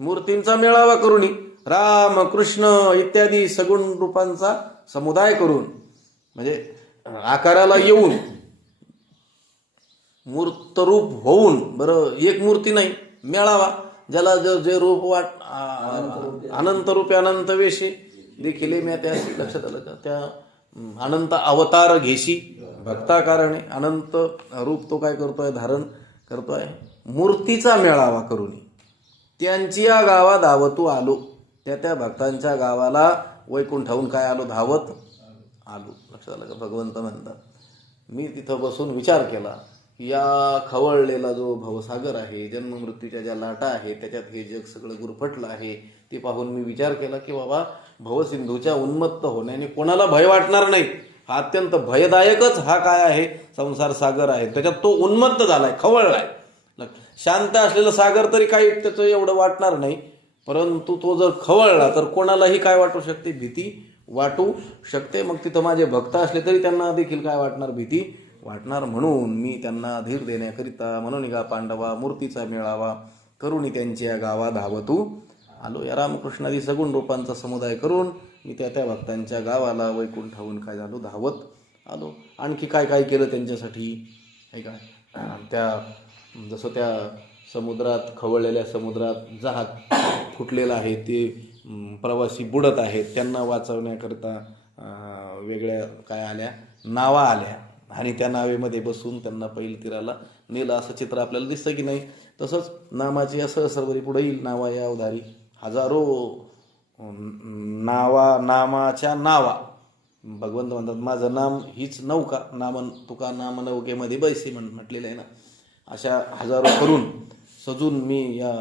मूर्तींचा मेळावा करुणी राम कृष्ण इत्यादी सगुण रूपांचा समुदाय करून, म्हणजे आकाराला येऊन मूर्तरूप होऊन, बरं एक मूर्ती नाही, मेळावा ज्याला जे रूप अनंत रूपे अनंत वेशे देखील मी त्या. लक्षात आलं का? त्या अनंत अवतार घेशी भक्ताकारणे अनंत रूप तो काय करतोय, धारण करतोय. मूर्तीचा मेळावा करून त्यांची या गावा धावतू आलो. त्या भक्तांच्या गावाला वैकुंठाहून काय आलो, धावत आलो. लक्षात आलं का? भगवंत म्हणतात मी तिथं बसून विचार केला, या खवळलेला जो भवसागर आहे, जन्म मृत्यूच्या ज्या लाटा आहेत, त्याच्यात हे जग सगळं गुरफटलं आहे. ते पाहून मी विचार केला की बाबा भवसिंधूच्या उन्मत्त होण्याने कोणाला भय वाटणार नाही. हा अत्यंत भयदायकच हा काय आहे, संसार सागर आहे. त्याच्यात तो उन्मत्त झालाय, खवळलाय. शांत असलेला सागर तरी काही त्याचं एवढं वाटणार नाही, परंतु तो जर खवळला तर कोणालाही काय वाटू शकते, भीती वाटू शकते. मग तिथं माझे भक्त असले तरी त्यांना देखील काय वाटणार, भीती वाटणार. म्हणून मी त्यांना धीर देण्याकरिता म्हणून का पांडवा मूर्तीचा मेळावा करुणी त्यांच्या गावा धावतू आलो. या रामकृष्णादी सगुण रूपांचा समुदाय करून मी त्या भक्तांच्या गावाला वैकुंठाहून काय झालो, धावत आलो. आणखी काय काय केलं त्यांच्यासाठी हे काय, त्या जसं त्या समुद्रात, खवळलेल्या समुद्रात जहाज फुटलेलं आहे, ते प्रवासी बुडत आहेत, त्यांना वाचवण्याकरता वेगळ्या काय आल्या, नावा आल्या आणि त्या नावेमध्ये बसून त्यांना पहिल्या तीराला नेलं. असं चित्र आपल्याला दिसतं की नाही? तसंच नामाची असं सर्वरी पुढे येईल, नावा या उधारी हजारो नामाच्या नावा भगवंत म्हणतात माझं नाम हीच नौका, नामन तुका नाम नौकेमध्ये बैसी म्हटलेलं आहे ना. अशा हजारो करून सजून मी या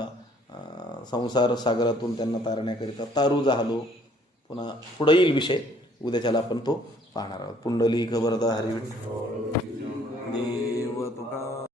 संसार सागरातून त्यांना तारण्याकरिता तारू झालो. पुन्हा पुढे येईल विषय, उद्याच्याला आपण तो पाहणार आहोत. पुंडलिक वरदा हरी विठ्ठल देव तुका